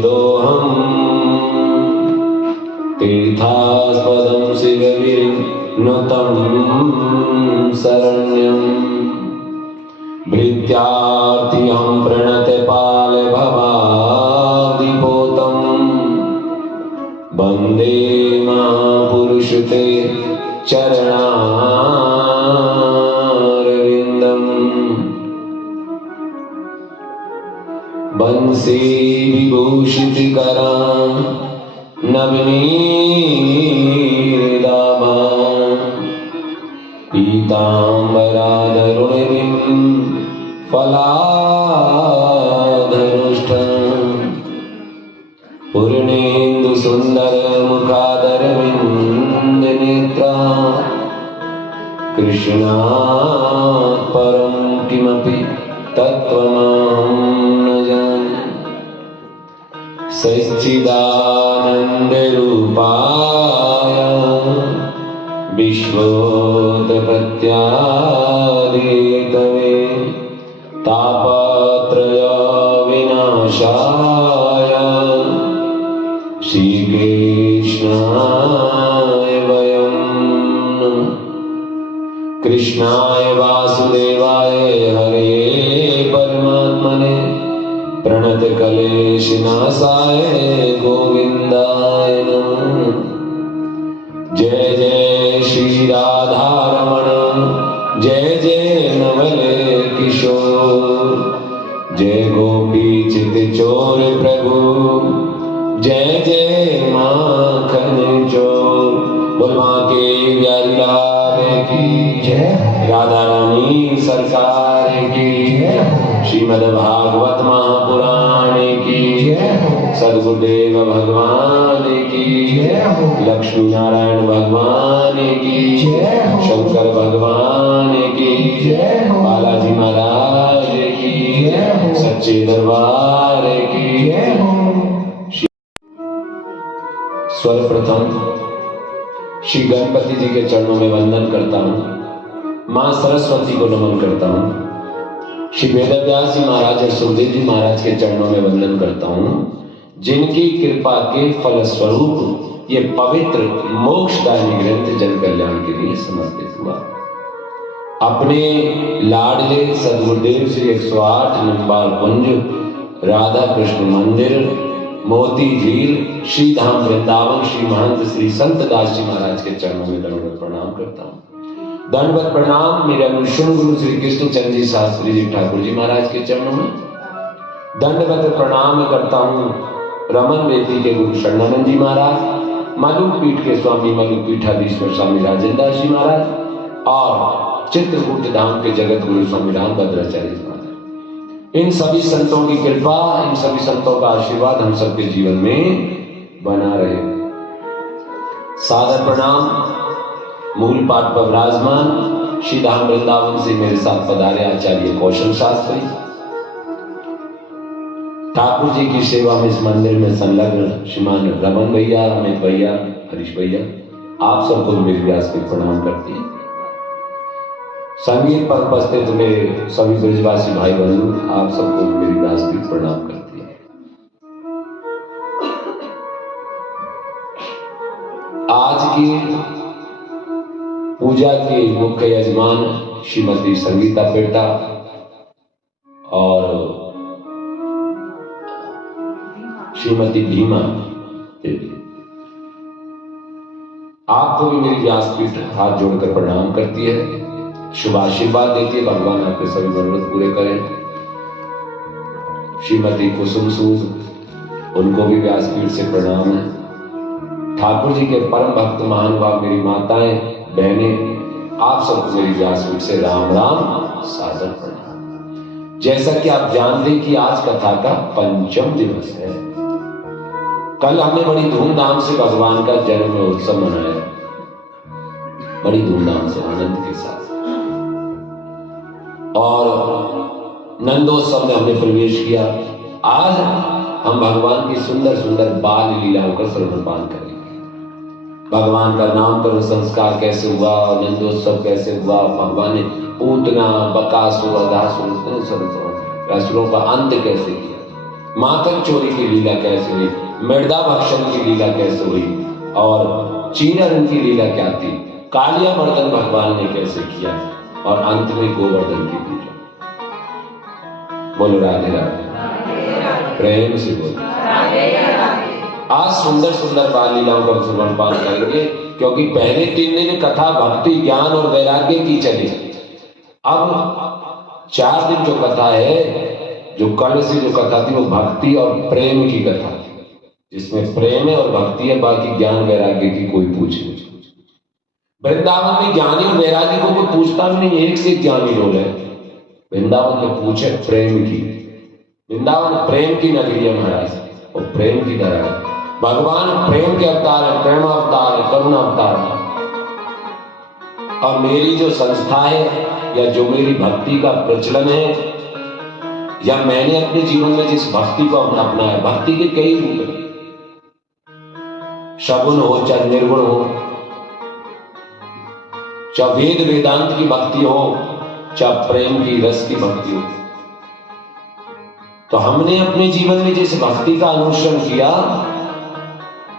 संस्थितोऽहम् तीर्थास्पदं शिवविनुतं शरण्यम् भृत्यार्थिहं प्रणतपालभवादिपोतम् वन्दे महापुरुषते चरणारविन्दम् बंसी विभूषितकरा नवनीताभा पीताम्बराधरुणिं फलाधरुष्टम् पूर्णेन्दु सुंदर मुखादरविन्दनेत्रा कृष्णात् परं किमपि तत्त्वमहं न जाने सच्चिदानन्दरूपाय विश्वोत्पत्त्यादिहेतवे तापत्रय विनाशाय श्रीकृष्णाय वयं नमः। कृष्णाय वासुदेवाय हरे परमात्मने प्रणतक्लेशनाशाय गोविन्दाय नमः। जय जय श्री राधारमण जय जय नवल किशोर जय गोपी चित चोर प्रभु जय जय माखन चोर। बोल माँ के प्यारी लाल की जय, राधा रानी सरकार की जय, श्रीमद्भागवत महापुराण की जय, सद्गुरुदेव भगवान की जय, लक्ष्मी नारायण भगवान की जय, शंकर भगवान की जय, बालाजी महाराज की जय, सच्चे दरबार की जय। सर्वप्रथम श्री गणपति जी के चरणों में वंदन करता हूँ, माँ सरस्वती को नमन करता हूँ, श्री वेदव्यास जी महाराज और सुखदेव जी महाराज के चरणों में वंदन करता हूँ, जिनकी कृपा के फलस्वरूप ये पवित्र मोक्षदायी ग्रंथ जन कल्याण के लिए समर्पित हुआ। अपने लाडले सदगुरुदेव श्री 108 निम्बाल कुंज, राधा कृष्ण मंदिर, मोती झील, श्री धाम वृंदावन, श्री महंत श्री संत दास जी महाराज के चरणों में दंडवत प्रणाम करता हूँ। दंडवत प्रणाम मेरे अनुष्ण गुरु श्री कृष्ण चंद्र जी शास्त्री जी ठाकुर जी महाराज के चरणों में। दंडवत प्रणाम करता हूँ रमन वेदी के गुरु शरणानंद जी महाराज, मलुक पीठ के स्वामी मलुक पीठाधीश्वर स्वामी राजेंद्र जी महाराज और चित्रकूट धाम के जगत गुरु स्वामी राम भद्राचार्य जी महाराज। इन सभी संतों की कृपा, इन सभी संतों का आशीर्वाद हम सबके जीवन में बना रहे। सादर प्रणाम मूल पाठ पर विराजमान श्री धाम वृंदावन से मेरे साथ पधारे आचार्य कौशल शास्त्री, ठाकुर जी की सेवा में इस मंदिर में संलग्न श्रीमान रमन भैया, अमित भैया, हरीश भैया, आप सबको मेरी व्यासपीठ प्रणाम करती है। संगीत पर उपस्थित मेरे सभी ब्रजवासी भाई बंधु, आप सबको मेरी व्यासपीठ प्रणाम करती है। आज की पूजा के मुख्य यजमान श्रीमती संगीता पेटा और श्रीमती भीमा देवी, आपको भी मेरी व्यासपीठ हाथ जोड़कर प्रणाम करती है, शुभ आशीर्वाद देती है। भगवान आपके सभी जरूरत पूरे करें। श्रीमती कुसुम सूद, उनको भी व्यासपीठ से प्रणाम है। ठाकुर जी के परम भक्त महानुभाव मेरी माताएं, बहनें, आप सबको मेरी व्यासपीठ से राम राम सादर प्रणाम। जैसा कि आप जानते कि आज कथा का पंचम दिवस है। कल हमने बड़ी धूमधाम से भगवान का जन्म उत्सव मनाया, बड़ी धूमधाम से आनंद के साथ, और नंदोत्सव में हमने प्रवेश किया। आज हम भगवान की सुंदर सुंदर बाल लीलाओं का श्रवणपान करेंगे। भगवान का नामकरण संस्कार कैसे हुआ, नंदोत्सव कैसे हुआ, भगवान ने पूतना, बकासुर, असुरों का अंत कैसे किया, माखन चोरी की लीला कैसे हुई, मृदा भक्षण की लीला कैसे हुई, और चीरहरण की लीला क्या थी, कालिया मर्दन भगवान ने कैसे किया, और अंत में गोवर्धन की पूजा। बोलो राधे राधे, प्रेम से बोलो राधे राधे। आज सुंदर सुंदर बाल लीलाओं का श्रवण पाठ करेंगे, क्योंकि पहले 3 दिन कथा भक्ति ज्ञान और वैराग्य की चली। अब 4 दिन जो कथा है, जो कल से जो कथा थी, वो भक्ति और प्रेम की कथा थी, जिसमें प्रेम है और भक्ति है, बाकी ज्ञान वैराग्य की कोई पूछ नहीं। वृंदावन में ज्ञानी और वैरागी को कोई पूछता भी नहीं, एक से ज्ञानी लोग है। वृंदावन में पूछे प्रेम की, वृंदावन प्रेम की नगरी है महाराज, और प्रेम की तरह है। भगवान प्रेम के अवतार है, प्रेम अवतार है, करुणा अवतार है। और मेरी जो संस्था है, या जो मेरी भक्ति का प्रचलन है, या मैंने अपने जीवन में जिस भक्ति को अपना है, भक्ति के कई रूप हैं, सगुण हो चाहे निर्गुण हो, चाहे वेद वेदांत की भक्ति हो, चाहे प्रेम की रस की भक्ति हो। तो हमने अपने जीवन में जिस भक्ति का अनुसरण किया,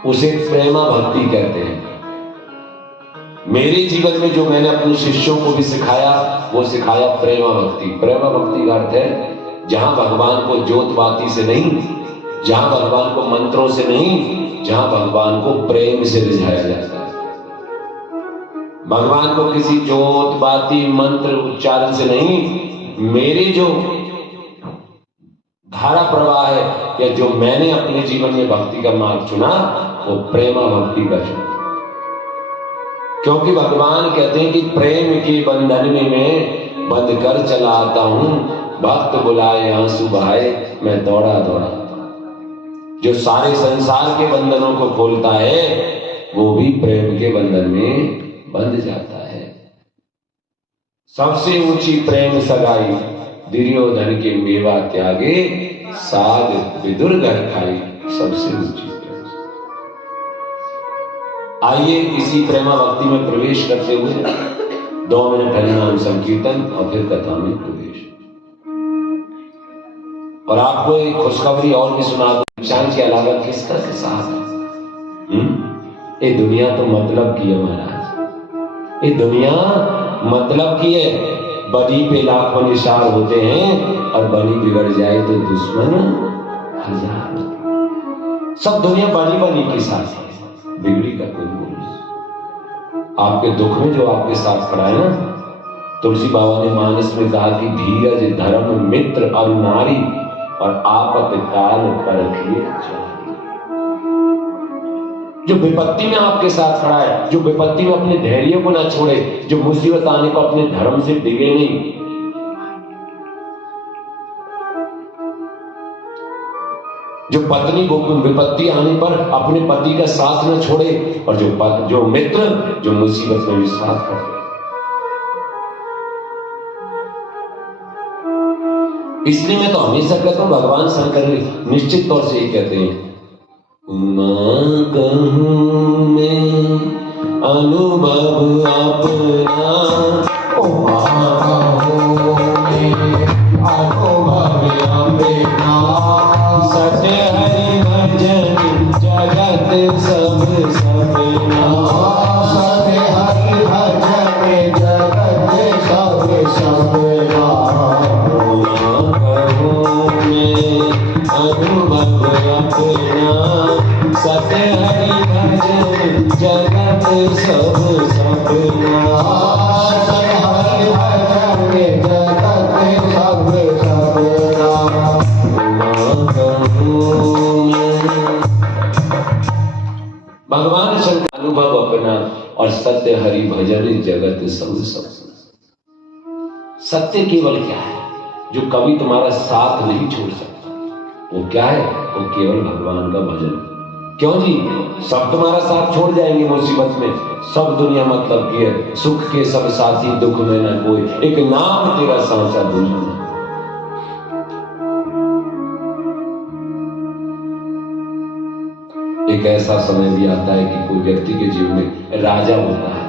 उसे प्रेमा भक्ति कहते हैं। मेरे जीवन में जो मैंने अपने शिष्यों को भी सिखाया, वो सिखाया प्रेमा भक्ति। प्रेमा भक्ति का अर्थ है जहां भगवान को जोतबाती से नहीं, जहां भगवान को मंत्रों से नहीं, जहां भगवान को प्रेम से रिझाया जाता है। भगवान को किसी जोतबाती मंत्र उच्चारण से नहीं, मेरी जो धारा प्रवाह है, या जो मैंने अपने जीवन में भक्ति का मार्ग चुना, वो प्रेमा भक्ति का चुना। क्योंकि भगवान कहते हैं कि प्रेम के बंधन में मैं बंध कर चला आता हूं, भक्त बुलाए आंसू बहाए मैं दौड़ा दौड़ा। जो सारे संसार के बंधनों को खोलता है, वो भी प्रेम के बंधन में बंध जाता है। सबसे ऊंची प्रेम सगाई, दुर्योधन के मेवा त्यागे, साग विदुर घर खाई, सबसे ऊंची प्रेम। आइए इसी प्रेमा भक्ति में प्रवेश करते हुए 2 मिनट हरिनाम संकीर्तन और फिर कथा में प्रवेश। और आपको एक खुशखबरी और भी सुना दूं, चांद के अलावा किसका से साथ है? ये दुनिया तो मतलब की है महाराज, ये दुनिया मतलब की है। बली पे लाखों निशार होते हैं, और बली बिगड़ जाए तो दुश्मन हजार। सब दुनिया बनी बनी के साथ है, बिगड़ी का कोई बोल नहीं। आपके दुख में जो आपके साथ खड़ा है ना, तुलसी बाबा ने मानस में कहा कि धीरज धर्म मित्र और नारी, और आपत काल परखिए चारी। जो विपत्ति में आपके साथ खड़ा है, जो विपत्ति में अपने धैर्य को ना छोड़े, जो मुसीबत आने को अपने धर्म से डिगे नहीं, जो पत्नी विपत्ति आने पर अपने पति का साथ न छोड़े, और जो मित्र जो मुसीबत में भी साथ करते। इसलिए मैं तो हमेशा कहता हूं, भगवान शंकर निश्चित तौर से ये कहते हैं, कहूं मैं अनुभव अपना, सत्य हरि भजन जगत सब सपना, सत्य हरि भजन जगत सब सपना। अनुभव अपना, सत्य हरि भजन जगत सब सपना, सत्य हरि भजन जगत सब सपना। भगवान शंकर अनुभव अपना, और सत्य हरि भजन जगत सब सपना। सत्य केवल क्या है? जो कभी तुम्हारा साथ नहीं छोड़ सकता, वो क्या है? वो केवल भगवान का भजन। क्यों जी? सब तुम्हारा साथ छोड़ जाएंगे मुसीबत में, सब दुनिया मतलब की है, सुख के सब साथी दुख में न कोई, एक नाम तेरा सांचा दूजा। एक ऐसा समय भी आता है कि कोई व्यक्ति के जीवन में राजा होता है,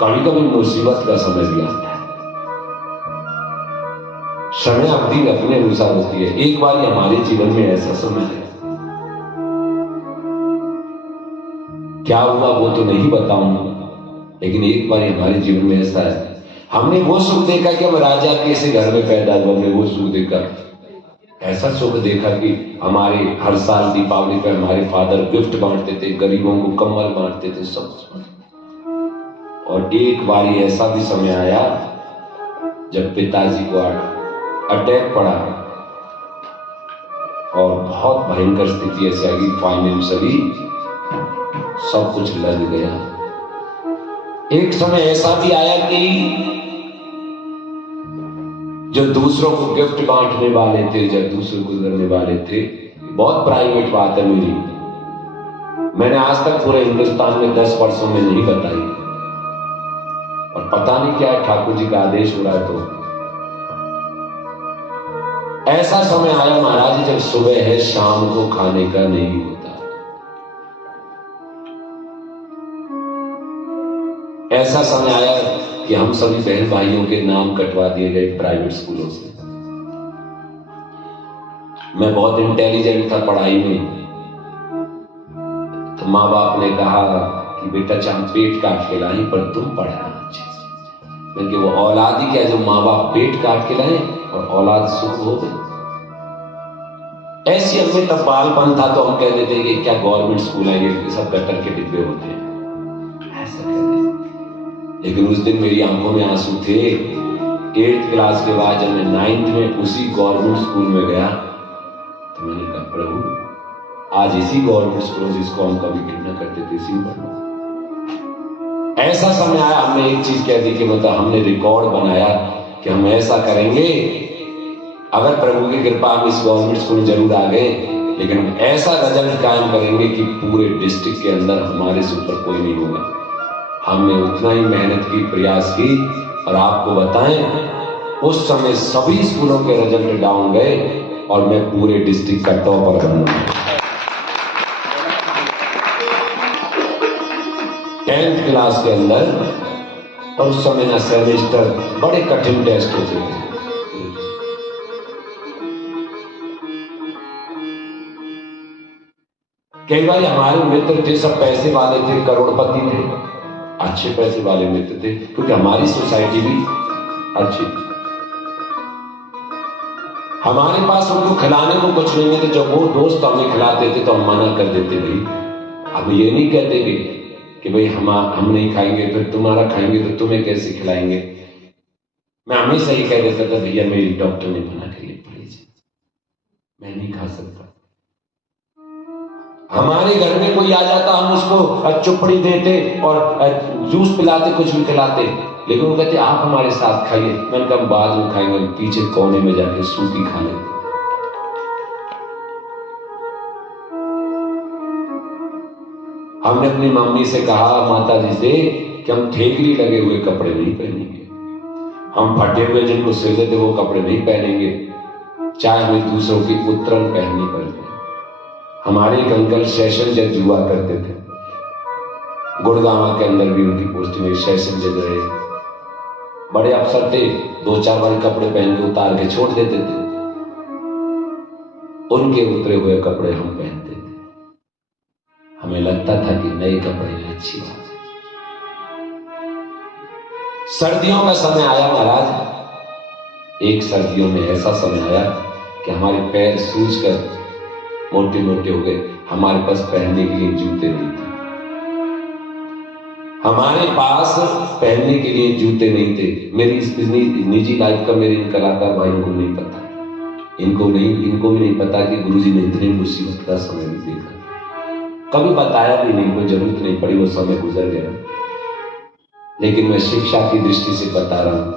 कभी कभी मुसीबत का समय भी आता है। समय अवधि अपने अनुसार होती है। एक बार हमारे जीवन में ऐसा समय है, क्या हुआ वो तो नहीं बताऊंगा, लेकिन एक बार हमारे जीवन में ऐसा है, हमने वो सुख देखा कि हम राजा के ऐसे घर में पैदा हुए, हमने वो सुख देखा, ऐसा सुख देखा कि हमारे हर साल दीपावली पर हमारे फादर गिफ्ट बांटते थे, गरीबों को कम्बल बांटते थे, सब कुछ। और एक बार ऐसा भी समय आया जब पिताजी को अटैक पड़ा और बहुत भयंकर स्थिति ऐसी आ गई, फाइनेंशियली सब कुछ लग गया। एक समय ऐसा भी आया कि जो दूसरों को गिफ्ट बांटने वाले थे, जो दूसरों को करने वाले थे, बहुत प्राइवेट बात है मेरी, मैंने आज तक पूरे हिंदुस्तान में 10 वर्षों में नहीं बताई, और पता नहीं क्या है, ठाकुर जी का आदेश हो रहा है। तो ऐसा समय आया महाराज जब सुबह है शाम को खाने का नहीं होता। ऐसा समय आया कि हम सभी बहन भाइयों के नाम कटवा दिए गए प्राइवेट स्कूलों से। मैं बहुत इंटेलिजेंट था पढ़ाई में, तो माँ बाप ने कहा कि बेटा चाहे पेट काट के लाई पर तुम पढ़ना अच्छे से। क्योंकि वो औलाद ही क्या, जो माँ बाप पेट काट के लाए और औलाद सुख हो गई। ऐसी हमें तब बालपन था तो हम कह देते हैं कि क्या गवर्नमेंट स्कूल है, ये सब गटर के डिब्बे होते हैं, ऐसा कहते हैं। लेकिन उस दिन मेरी आंखों में आंसू थे। 8th क्लास के बाद जब मैं 9th में उसी गवर्नमेंट स्कूल में गया तो मैंने कहा प्रभु आज इसी गवर्नमेंट स्कूल जिसको हम कभी घृणा करते थे इसी में पढ़ना। ऐसा समय आया, हमने एक चीज कह दी कि मतलब हमने रिकॉर्ड बनाया कि हम ऐसा करेंगे, अगर प्रभु की कृपा हम इस गवर्नमेंट स्कूल में जरूर आ गए, लेकिन हम ऐसा रिजल्ट कायम करेंगे कि पूरे डिस्ट्रिक्ट के अंदर हमारे से ऊपर कोई नहीं होगा। हमने उतना ही मेहनत की, प्रयास की, और आपको बताएं उस समय सभी स्कूलों के रिजल्ट डाउन गए और मैं पूरे डिस्ट्रिक्ट का टॉपर बना। 10th क्लास के अंदर, और उस समय ना सेमेस्टर, बड़े कठिन टेस्ट होते थे। कई बार हमारे मित्र थे, सब पैसे वाले थे, करोड़पति थे, अच्छे पैसे वाले मित्र थे, क्योंकि हमारी सोसाइटी भी अच्छी थी। हमारे पास उनको खिलाने को कुछ नहीं थे, जब वो दोस्त हमें खिलाते थे तो हम मना कर देते, भाई हम ये नहीं कहते कि भाई हम नहीं खाएंगे, फिर तुम्हारा खाएंगे तो तुम्हें कैसे खिलाएंगे। मैं हमेशा ही कह देता था भैया मेरी डॉक्टर ने मना कर, प्लीज मैं नहीं खा सकता। हमारे घर में कोई आ जाता हम उसको चुपड़ी देते और जूस पिलाते, कुछ भी खिलाते, लेकिन वो कहते आप हमारे साथ खाइए। मैंने कहा बाद में खाएंगे, पीछे कोने में जाके सूखी खा लेते। हमने अपनी मम्मी से कहा, माता जी से, कि हम ठेकरी लगे हुए कपड़े नहीं पहनेंगे, हम फटे हुए जिनको सिलते थे वो कपड़े नहीं पहनेंगे, चाहे हमें दूसरों की उत्तरण पहननी पड़े। हमारे एक अंकल सेशन जज हुआ करते थे, गुड़गांव के अंदर भी उनकी पोस्टिंग सेशन जज रहे, बड़े अफसर थे, 2-4 बार कपड़े पहन के उतार के छोड़ देते थे। उनके उतरे हुए कपड़े हम पहनते थे, हमें लगता था कि नए कपड़े में अच्छी बात है। सर्दियों का समय आया महाराज, एक सर्दियों में ऐसा समय आया कि हमारे पैर सूजकर मोटे मोटे हो गए, हमारे पास पहनने के लिए जूते नहीं थे। हमारे पास पहनने के लिए जूते नहीं थे। मेरी निजी लाइफ का मेरे इन कलाकार भाइयों को नहीं पता, इनको भी नहीं पता कि गुरुजी ने इतनी मुसीबत का समय भी देखा, कभी बताया भी नहीं, कोई जरूरत नहीं पड़ी, वो समय गुजर गया। लेकिन मैं शिक्षा की दृष्टि से बता रहा हूं,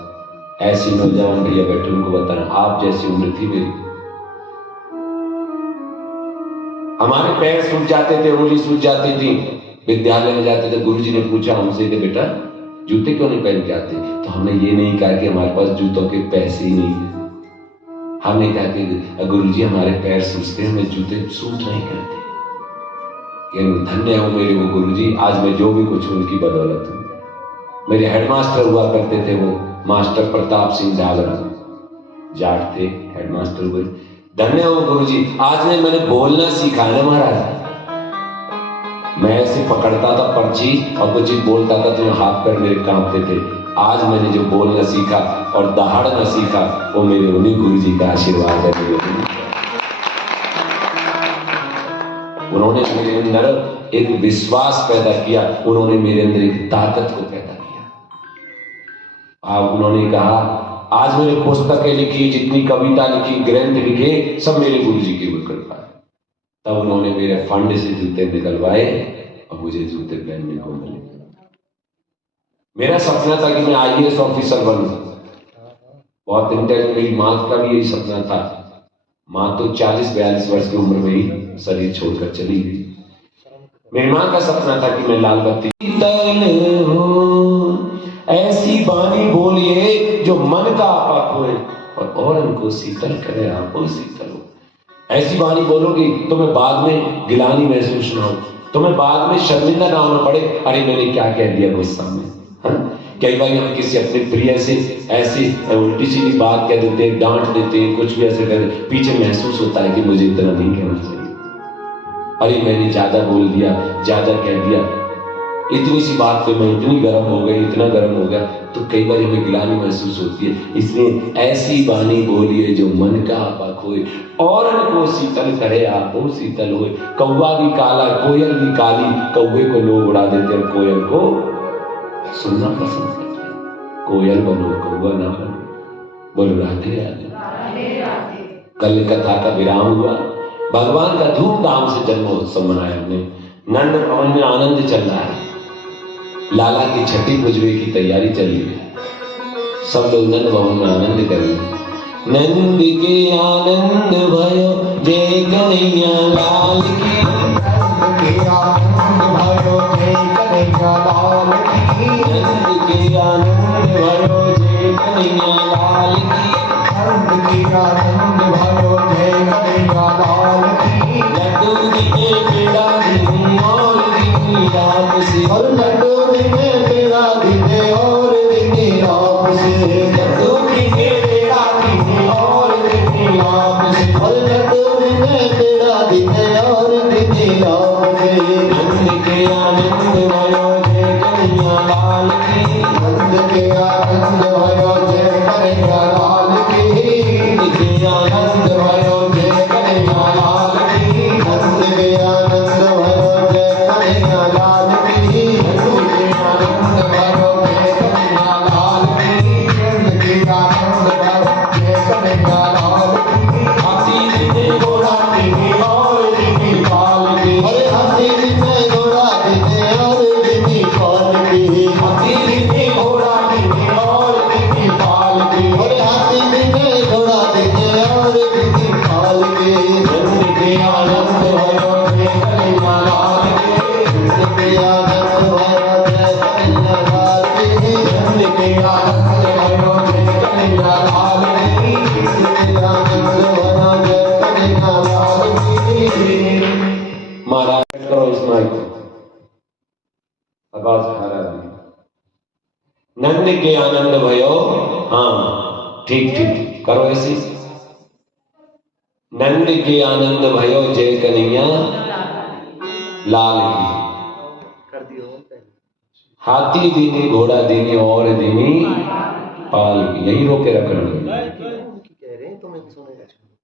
ऐसी नौजवान भैया बैठे उनको बता रहा हूं, आप जैसी उम्र थी मेरी, हमारे पैर सूज जाते थे, उंगली सूज जाती थी, विद्यालय में जाते थे, गुरुजी ने पूछा हमसे कि बेटा जूते क्यों नहीं पहन के आते, तो हमने ये नहीं कहा कि हमारे पास जूतों के पैसे ही नहीं है, हमने कहा कि गुरुजी हमारे पैर सूजते हैं, हमें जूते सूट नहीं करते। धन्य हो मेरे वो गुरुजी, आज मैं जो भी कुछ उनकी बदौलत हूं। मेरे हेडमास्टर हुआ करते थे वो मास्टर प्रताप सिंह जागरण, जाट थे, हेडमास्टर हुए। धन्य हो गुरुजी, आज मैंने बोलना सीखा है महाराज। मैं ऐसे पकड़ता था पर्ची और कुछ बोलता था तो हाथ पैर मेरे कांपते थे। आज मैंने जो बोलना सीखा और दहाड़ना सीखा वो मेरे उन्हीं गुरुजी का आशीर्वाद है। उन्होंने मेरे अंदर एक विश्वास पैदा किया, उन्होंने मेरे अंदर एक ताकत को पैदा किया। अब उन्होंने कहा आज मैंने पुस्तकें लिखी, जितनी कविता लिखी, ग्रंथ लिखे, सब मेरे गुरुजी की कृपा है। तब उन्होंने मेरे फंड से जूते निकलवाए और मुझे जूते पहनने को मिले। मेरा सपना था कि मैं IAS ऑफिसर बनूं, बहुत इंटेलिजेंट। मेरी माँ का भी यही सपना था। माँ तो 40-42 वर्ष की उम्र में ही शरीर छोड़कर चली गई। मेरी माँ का सपना था कि मैं लाल बत्ती ऐसी बानी बोलिए जो मन का आपा खोए और औरन को शीतल करे, आपो शीतल हो। ऐसी बानी बोलोगी तो मैं बाद में गिलानी महसूस ना हो, तुम्हें बाद में शर्मिंदा ना होना पड़े, अरे मैंने क्या कह दिया गुस्सा में। कई बार हम किसी अपने प्रिय से ऐसी उल्टी सीधी बात कह देते हैं, डांट देते हैं, कुछ भी ऐसे कर, पीछे महसूस होता है कि मुझे इतना नहीं कहना चाहिए, अरे मैंने ज्यादा बोल दिया, ज्यादा कह दिया, इतनी सी बात पे मैं इतनी गर्म हो गई, इतना गर्म हो गया। तो कई बार हमें गिलानी महसूस होती है। इसलिए ऐसी बानी बोलिए जो मन का आपा खोए और को शीतल करे, आपो शीतल होए। कौवा भी काला, कोयल भी काली, कौवे को लोग उड़ा देते और कोयल को सुनना पसंद करते हैं। कोयल बनो, कौवा ना बनो। बोलो राधे राधे। कल कथा का विराम हुआ, भगवान का धूमधाम से जन्मोत्सव मनाया हमने। नंद भवन में आनंद चल रहा है, लाला की छठी पूजवे की तैयारी चल रही है, सब लोग नंद भवन में आनंद कर रहे हैं। नंद के आनंद भयो जय कन्हैया लाल की, नंद के आनंद भयो जय कन्हैया लाल की, नंद के आनंद भयो जय कन्हैया लाल की, नंद के आनंद भयो जय कन्हैया लाल की। लड्डू दिए पेड़ा दिए और दिए रात से, और लड्डू दिए पेड़ा दिए और दिए रात से, लड्डू दिए पेड़ा दिए और दिए रात से, और लड्डू दिए पेड़ा दिए और दिए रात से। नंद के आनंद भयो जय कन्हैया लाल की, नंद के आनंद भयो जय कन्हैया लाल की, नंद के आनंद भयो जय कन्हैया लाल की, नंद के आनंद भयो जय कन्हैया लाल की, नंद के आनंद भयो जय कन्हैया लाल की, नंद के आनंद भयो जय कन्हैया लाल की। हाथी दिने घोड़ा दिने और दिने पाल की, अरे हाथी दिने घोड़ा दिने और दिने पाल की, हाथी दिने घोड़ा दिने और दिने पाल की, अरे हाथी दिने घोड़ा दिने और दिने पाल की। नंद के आनंद भयो जय कन्हैया लाल की, नंद के आनंद भयो जय कन्हैया लाल की, नंद के आनंद भयो जय कन्हैया लाल की, नंद के आनंद भयो जय कन्हैया लाल की। महाराज करो इस माइक को, आवाज खराब है। नंद के आनंद भयो, हाँ ठीक ठीक करो ऐसे। नंद के आनंद भयो जय कन्हैया लाल की, हाथी दीनी घोड़ा दीनी और दीनी पाल की। यही रोके रखना।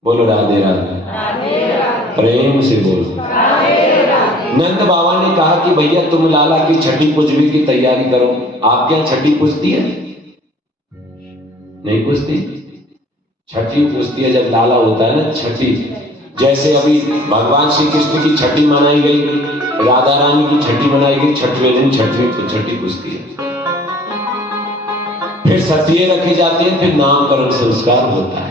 बोलो राधे राधे, प्रेम से बोलो। नंद बाबा ने कहा कि भैया तुम लाला की छठी पूजवी की तैयारी करो। आपके यहाँ छठी पूजती है? नहीं पूजती? छठी पूजती है जब लाला होता है ना, छठी। जैसे अभी भगवान श्री कृष्ण की छठी मनाई गई, राधा रानी की छठी मनाई गई, छठवें दिन छठी पूजती है। फिर सतिये रखी जाती है, फिर नामकरण संस्कार होता है।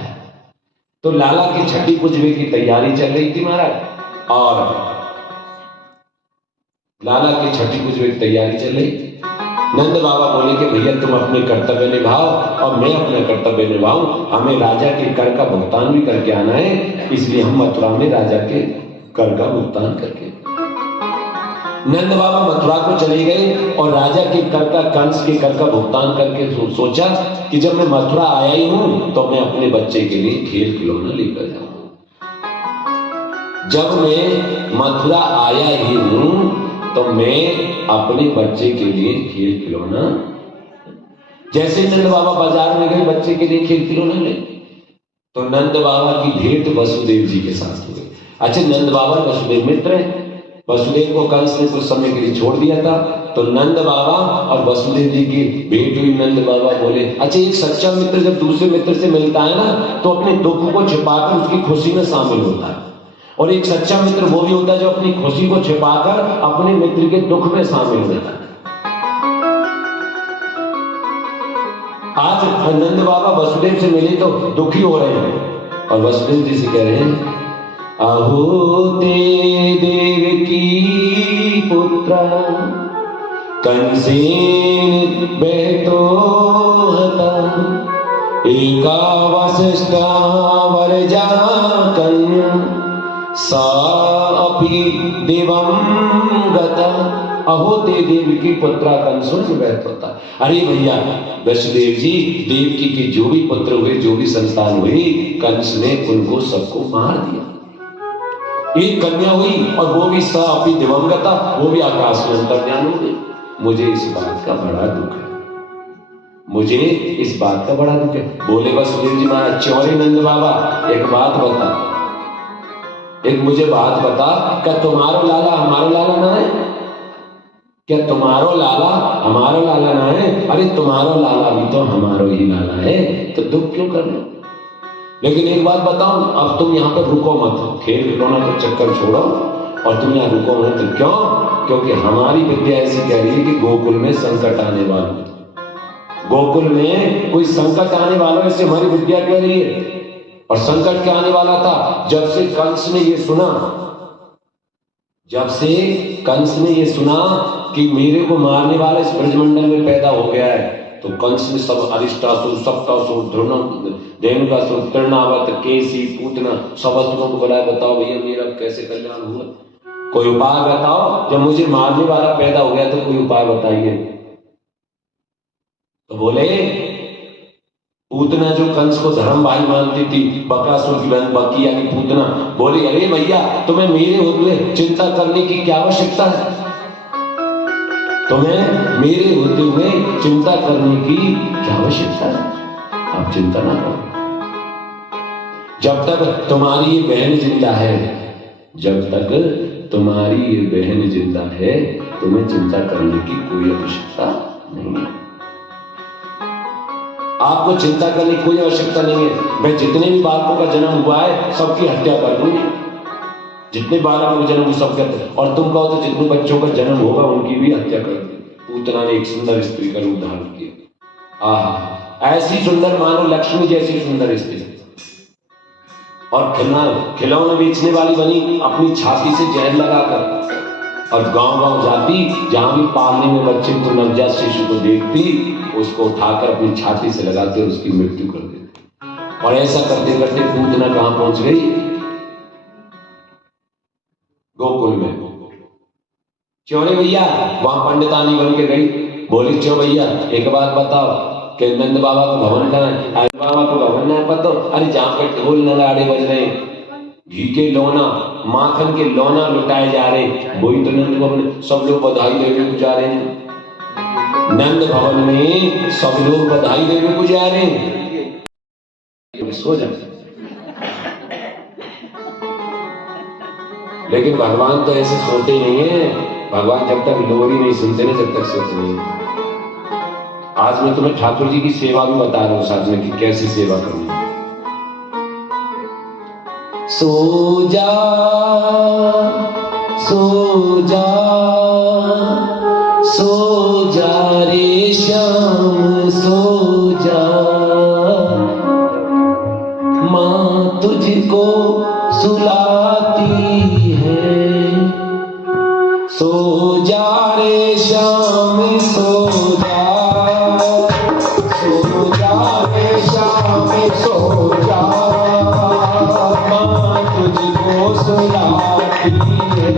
तो लाला की छठी पूजवे की तैयारी चल रही थी महाराज, और लाला की छठी पूजवे की तैयारी चल रही। नंद बाबा बोले कि भैया तुम अपने कर्तव्य निभाओ और मैं अपना कर्तव्य निभाऊं। हमें राजा के कर का भुगतान भी करके आना है, इसलिए हम मथुरा में राजा के कर का भुगतान करके। नंद बाबा मथुरा को चले गए और राजा के कर का, कंस के कर का भुगतान करके सोचा कि जब मैं मथुरा आया ही हूं तो मैं अपने बच्चे के लिए खेल खिलौना लेकर जाऊं। जब मैं मथुरा आया ही हूं तो मैं अपने बच्चे के लिए खेल खिलौना, जैसे नंद बाबा बाजार में गए बच्चे के लिए खेल खिलौना ले, तो नंद बाबा की भेंट वसुदेव जी के साथ हो गई। अच्छा, नंद बाबा वसुदेव मित्र है। वसुदेव को कंस ने कुछ समय के लिए छोड़ दिया था, तो नंद बाबा और वसुदेव जी की भेंट हुई। नंद बाबा बोले, अच्छा, एक सच्चा मित्र जब दूसरे मित्र से मिलता है ना तो अपने दुख को छिपाकर उसकी खुशी में शामिल होता है, और एक सच्चा मित्र वो भी होता है जो अपनी खुशी को छिपाकर अपने मित्र के दुख में शामिल होता है। आज नंद बाबा वसुदेव से मिले तो दुखी हो रहे हैं और वसुदेव जी से कह रहे हैं, अहो ते देवकी पुत्र कंसेन बेतो हता, एका वसिष्ठा वरजा कन्या सा अपि दिवं गता। अहो ते देवकी पुत्रा कंसुन व्यर्थ होता। अरे भैया वसुदेव जी, देवकी के जो भी पुत्र हुए, जो भी संतान हुई, कंस ने उनको सबको मार दिया। एक कन्या हुई और वो भी सा अपि दिवंगता, वो भी आकाश में अंतर्ध्यान हो गई। मुझे इस बात का बड़ा दुख है, मुझे इस बात का बड़ा दुख है। बोले वसुदेव जी महाराज, चौरे नंद बाबा, एक बात बता, एक मुझे बात बता, क्या तुम्हारो लाला हमारो लाला ना है? क्या तुम्हारो लाला हमारो लाला ना है? अरे तुम्हारो लाला भी तो हमारो ही लाला है, तो दुख क्यों कर रहे हो? लेकिन एक बात बताओ, अब तुम यहाँ पर रुको मत, खेल खिलौना का चक्कर छोड़ो और तुम यहाँ रुको मत। क्यों? क्योंकि हमारी विद्या ऐसी कह रही है कि गोकुल में संकट आने वाला, गोकुल में कोई संकट आने वाला, ऐसे हमारी विद्या कह रही है। और संकट क्या आने वाला था? जब से कंस ने ये सुना, जब से कंस ने ये सुना कि मेरे को मारने वाला इस ब्रजमंडल में पैदा हो गया है, तो कंस ने सब अरिष्टासुर, सप्तासुर, धेनुकासुर, तृणावर्त, केसी, पूतना, सब असुरों को बुलाया, बताओ भैया मेरा कैसे कल्याण हुआ, कोई उपाय बताओ। जब मुझे मारने वाला पैदा हो गया तो कोई उपाय बताइए। तो बोले, पूतना जो कंस को धर्म भाई मानती थी, बकासुर की बहन बकी यानी पूतना, बोली, अरे भैया तुम्हें मेरे होते चिंता करने की क्या आवश्यकता है? तुम्हें मेरे होते हुए चिंता करने की क्या आवश्यकता है? आप चिंता ना करो, जब तक तुम्हारी ये बहन जिंदा है, जब तक तुम्हारी ये बहन जिंदा है, तुम्हें चिंता करने की कोई आवश्यकता नहीं है। आपको चिंता करने की कोई आवश्यकता नहीं है। मैं जितने भी बालकों का जन्म हुआ है सबकी हत्या कर दूंगी, जितने बालकों का जन्म हुआ सबकी हत्या, और तुम कहो तो जितने बच्चों का जन्म होगा उनकी भी हत्या कर दी। पूतना ने एक सुंदर स्त्री का रूप धारण किया। आहा, ऐसी सुंदर मानो लक्ष्मी जैसी सुंदर स्त्री, और खिलौना बेचने वाली बनी, अपनी छाती से जहर लगाकर, और गांव-गांव जाती, जहां भी पालने में बच्चे को, नवजात शिशु को देखती, उसको उठाकर अपनी छाती से लगाते उसकी मृत्यु कर देती। और ऐसा करते करते पूतना कहां पहुंच गई? गोकुल में। चौरे भैया वहां पंडितानी बन के गई, बोली, चो भैया एक बात बताओ कि नंद बाबा को भवन कहाँ है? अरे बाबा को भवन नहीं पता? अरे जहां पे ढोल नगाड़े बज रहे, घी के लोना, माखन के लोना लुटाए जा रहे, वही तो नंद भवन, सब लोग बधाई देने को जा रहे हैं। नंद भवन में सब लोग बधाई देने को जा रहे हैं। सो जा। लेकिन भगवान तो ऐसे सोते नहीं है। भगवान जब तक लोरी नहीं सुनते ना, जब तक सोते नहीं। आज मैं तुम्हें ठाकुर जी की सेवा भी बता रहा हूं साथ में कि कैसी सेवा करनी। सो जा, सो जा, सो जा रे श्याम, सो जा, माँ तुझको सुलाती है। सो जा रे श्याम, सो जा, सो जा रे श्याम, सो जा, माँ तुझको सुलाती है।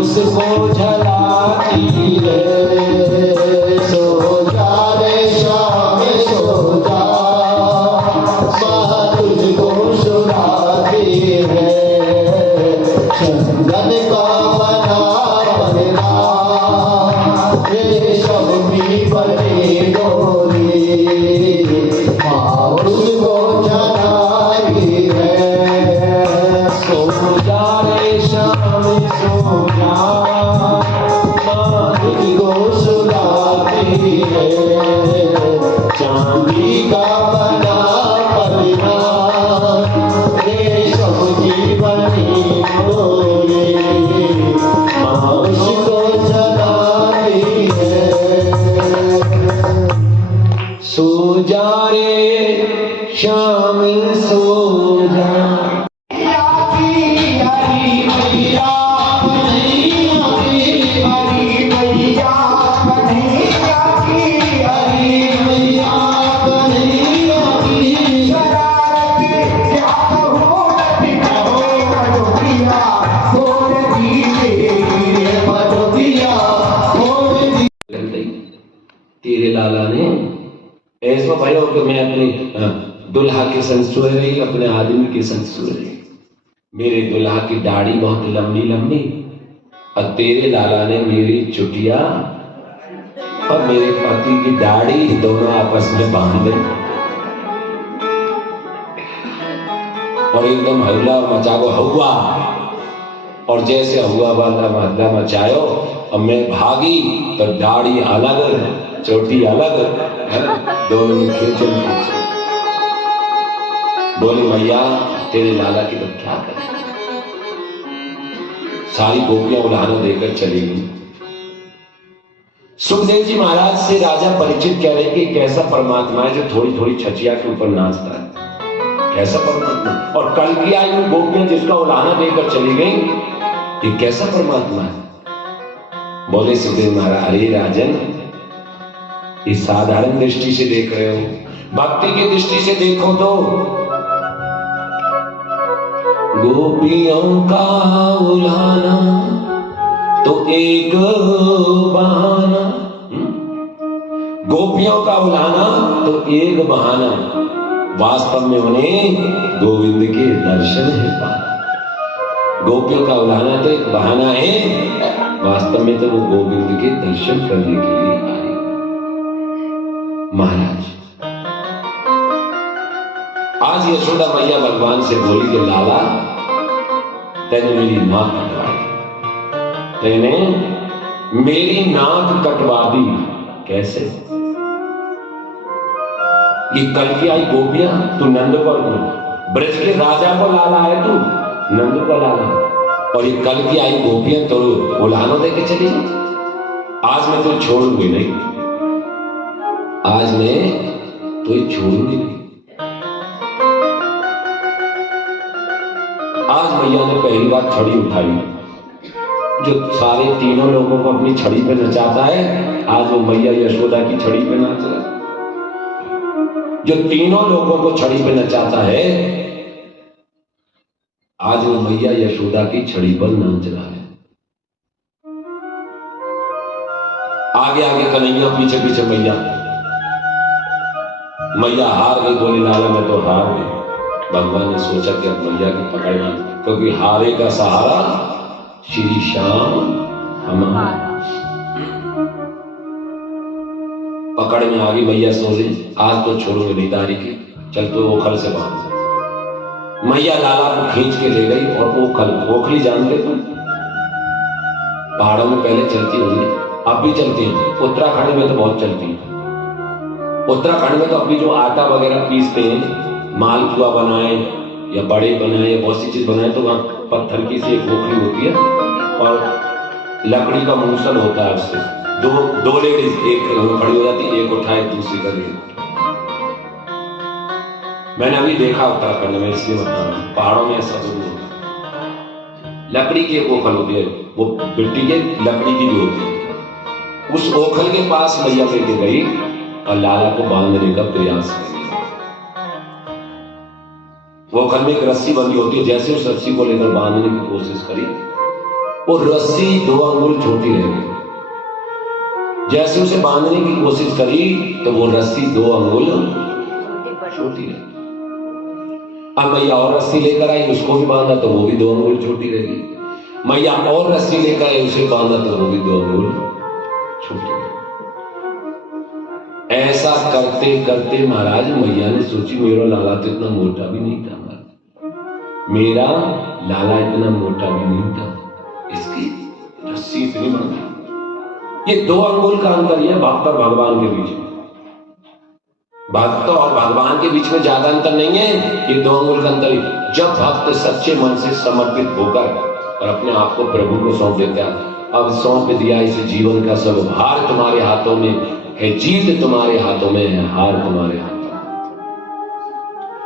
उसको झलाती है। सो जा रे श्याम सो जा, माँ तुझको सुलाती है। चंदन का बना बनना, रेशम की बनी डोरी, माँ उसको जलाई है। सो जा रे श्याम सो जा, माँ तुझको सुलाती है। चांदी का बना पलना, रेशम की बनी डोरी, माँ उसको जलाती है। सो जा रे श्याम सो जा। तेरे लाला ने ऐसा भाई कि मैं अपने दुल्हा के संग सोए रही, अपने आदमी के संग सोए रही। मेरे दुल्हा की दाढ़ी बहुत लंबी लंबी और तेरे लाला ने मेरी चुटिया और मेरे पति की दाढ़ी दोनों आपस में बांध दी और एकदम हल्ला मचा को हुआ। और जैसे हुआ वाला हल्ला मचायो और मैं भागी तो दाढ़ी अलग चोटी अलग, दोनों खींचन खींचे। बोले मैया तेरे लाला की तो क्या करे। सारी गोपियां उलाहना देकर चली गई। सुखदेव जी महाराज से राजा परीक्षित कह रहे कि कैसा परमात्मा है जो थोड़ी थोड़ी छचिया के ऊपर नाचता है, कैसा परमात्मा। और कल की आई हुई गोपियां जिसका उलाहना देकर चली गई, ये कैसा परमात्मा है। बोले सुखदेव महाराज अरे राजन, इस साधारण दृष्टि से देख रहे हो, भक्ति की दृष्टि से देखो तो गोपियों का उलाहना तो एक बहाना, गोपियों का उलाहना तो एक बहाना, वास्तव में उन्हें गोविंद के दर्शन है पाना। गोपियों का उलाहना तो एक बहाना है, वास्तव में तो वो गोविंद के दर्शन करने के लिए आए। महाराज आज यशोदा मैया भगवान से बोली कि लाला तेने मेरी नाक कटवा दी, तेने मेरी नाक कटवा दी। कैसे? ये कल की आई गोपियां तू नंद को, ब्रज के राजा को लाला है तू, नंद को लाला। और ये कल की आई गोपियां तो उलाहना देके चली। आज मैं तो छोड़ूंगी नहीं, आज मैं तो छोड़ूंगी नहीं। आज मैया ने पहली बार छड़ी उठाई। जो सारे तीनों लोगों को अपनी छड़ी पे नचाता है, आज वो मैया यशोदा की छड़ी पे नाच रहा है। जो तीनों लोगों को छड़ी पे नचाता है, आज वो मैया यशोदा की छड़ी पर नाच रहा है। आगे आगे कन्हैया, पीछे पीछे मैया। मैया हार गई, बोली लाला मैं तो हार गई। भगवान ने सोचा कि अब मैया की पकड़ना, क्योंकि हारे का सहारा श्री श्याम हमारा। पकड़ में आ गई मैया, सो रही। आज तो छोड़ोगे नहीं दारी की, चल तो ओखल से बांध। मैया लाला को खींच के ले गई और ओखल, ओखली जानते तुम, पहाड़ों में पहले चलती होंगी, अब भी चलती है। उत्तराखंड में तो बहुत चलती है। उत्तराखंड में तो अभी जो आटा वगैरह पीसते हैं, मालपुआ बनाए या बड़े बनाए या बहुत सी चीज बनाए, तो वहां पत्थर की सी एक ओखली होती है और लकड़ी का मूसल होता है। उससे दो लेडीज, एक खड़ी हो जाती है, एक उठाए दूसरी कर रही। मैंने अभी देखा उत्तराखंड में, इसलिए बता रहा हूं, पहाड़ों में ऐसा जरूर होता है। लकड़ी की एक ओखल होती है, वो मिट्टी के लकड़ी की भी होती है। उस ओखल के पास मैया लेके गई और लाला को बांधने का प्रयास किया। वो ओखल में एक रस्सी बंधी होती है, जैसे उस रस्सी को लेकर बांधने की कोशिश करी, वो रस्सी 2 अंगुल छोटी रह गई। जैसे उसे बांधने की कोशिश करी तो वो रस्सी 2 अंगुल छोटी रह गई। अब मैया और रस्सी लेकर आई, उसको भी बांधा तो वो भी 2 अंगुल छोटी रह गई। मैया और रस्सी लेकर आई, उसे बांधा तो वो भी 2 अंगुल छोटी रह गई। ऐसा करते करते महाराज मैया ने सोची मेरा लाला तो इतना मोटा भी नहीं था, मेरा लाला इतना मोटा भी नहीं था, इसकी रस्सी इतनी बांधी। ये 2 अंगुल का अंतर है भक्त और भगवान के बीच में। भक्त और भगवान के बीच में ज्यादा अंतर नहीं है, ये 2 अंगुल का अंतर है। जब भक्त सच्चे मन से समर्पित होकर और अपने आप को प्रभु को सौंप देता है, अब सौंप दिया इस जीवन का सब भार तुम्हारे हाथों में है, जीत तुम्हारे हाथों में है, हार तुम्हारे हाथों में।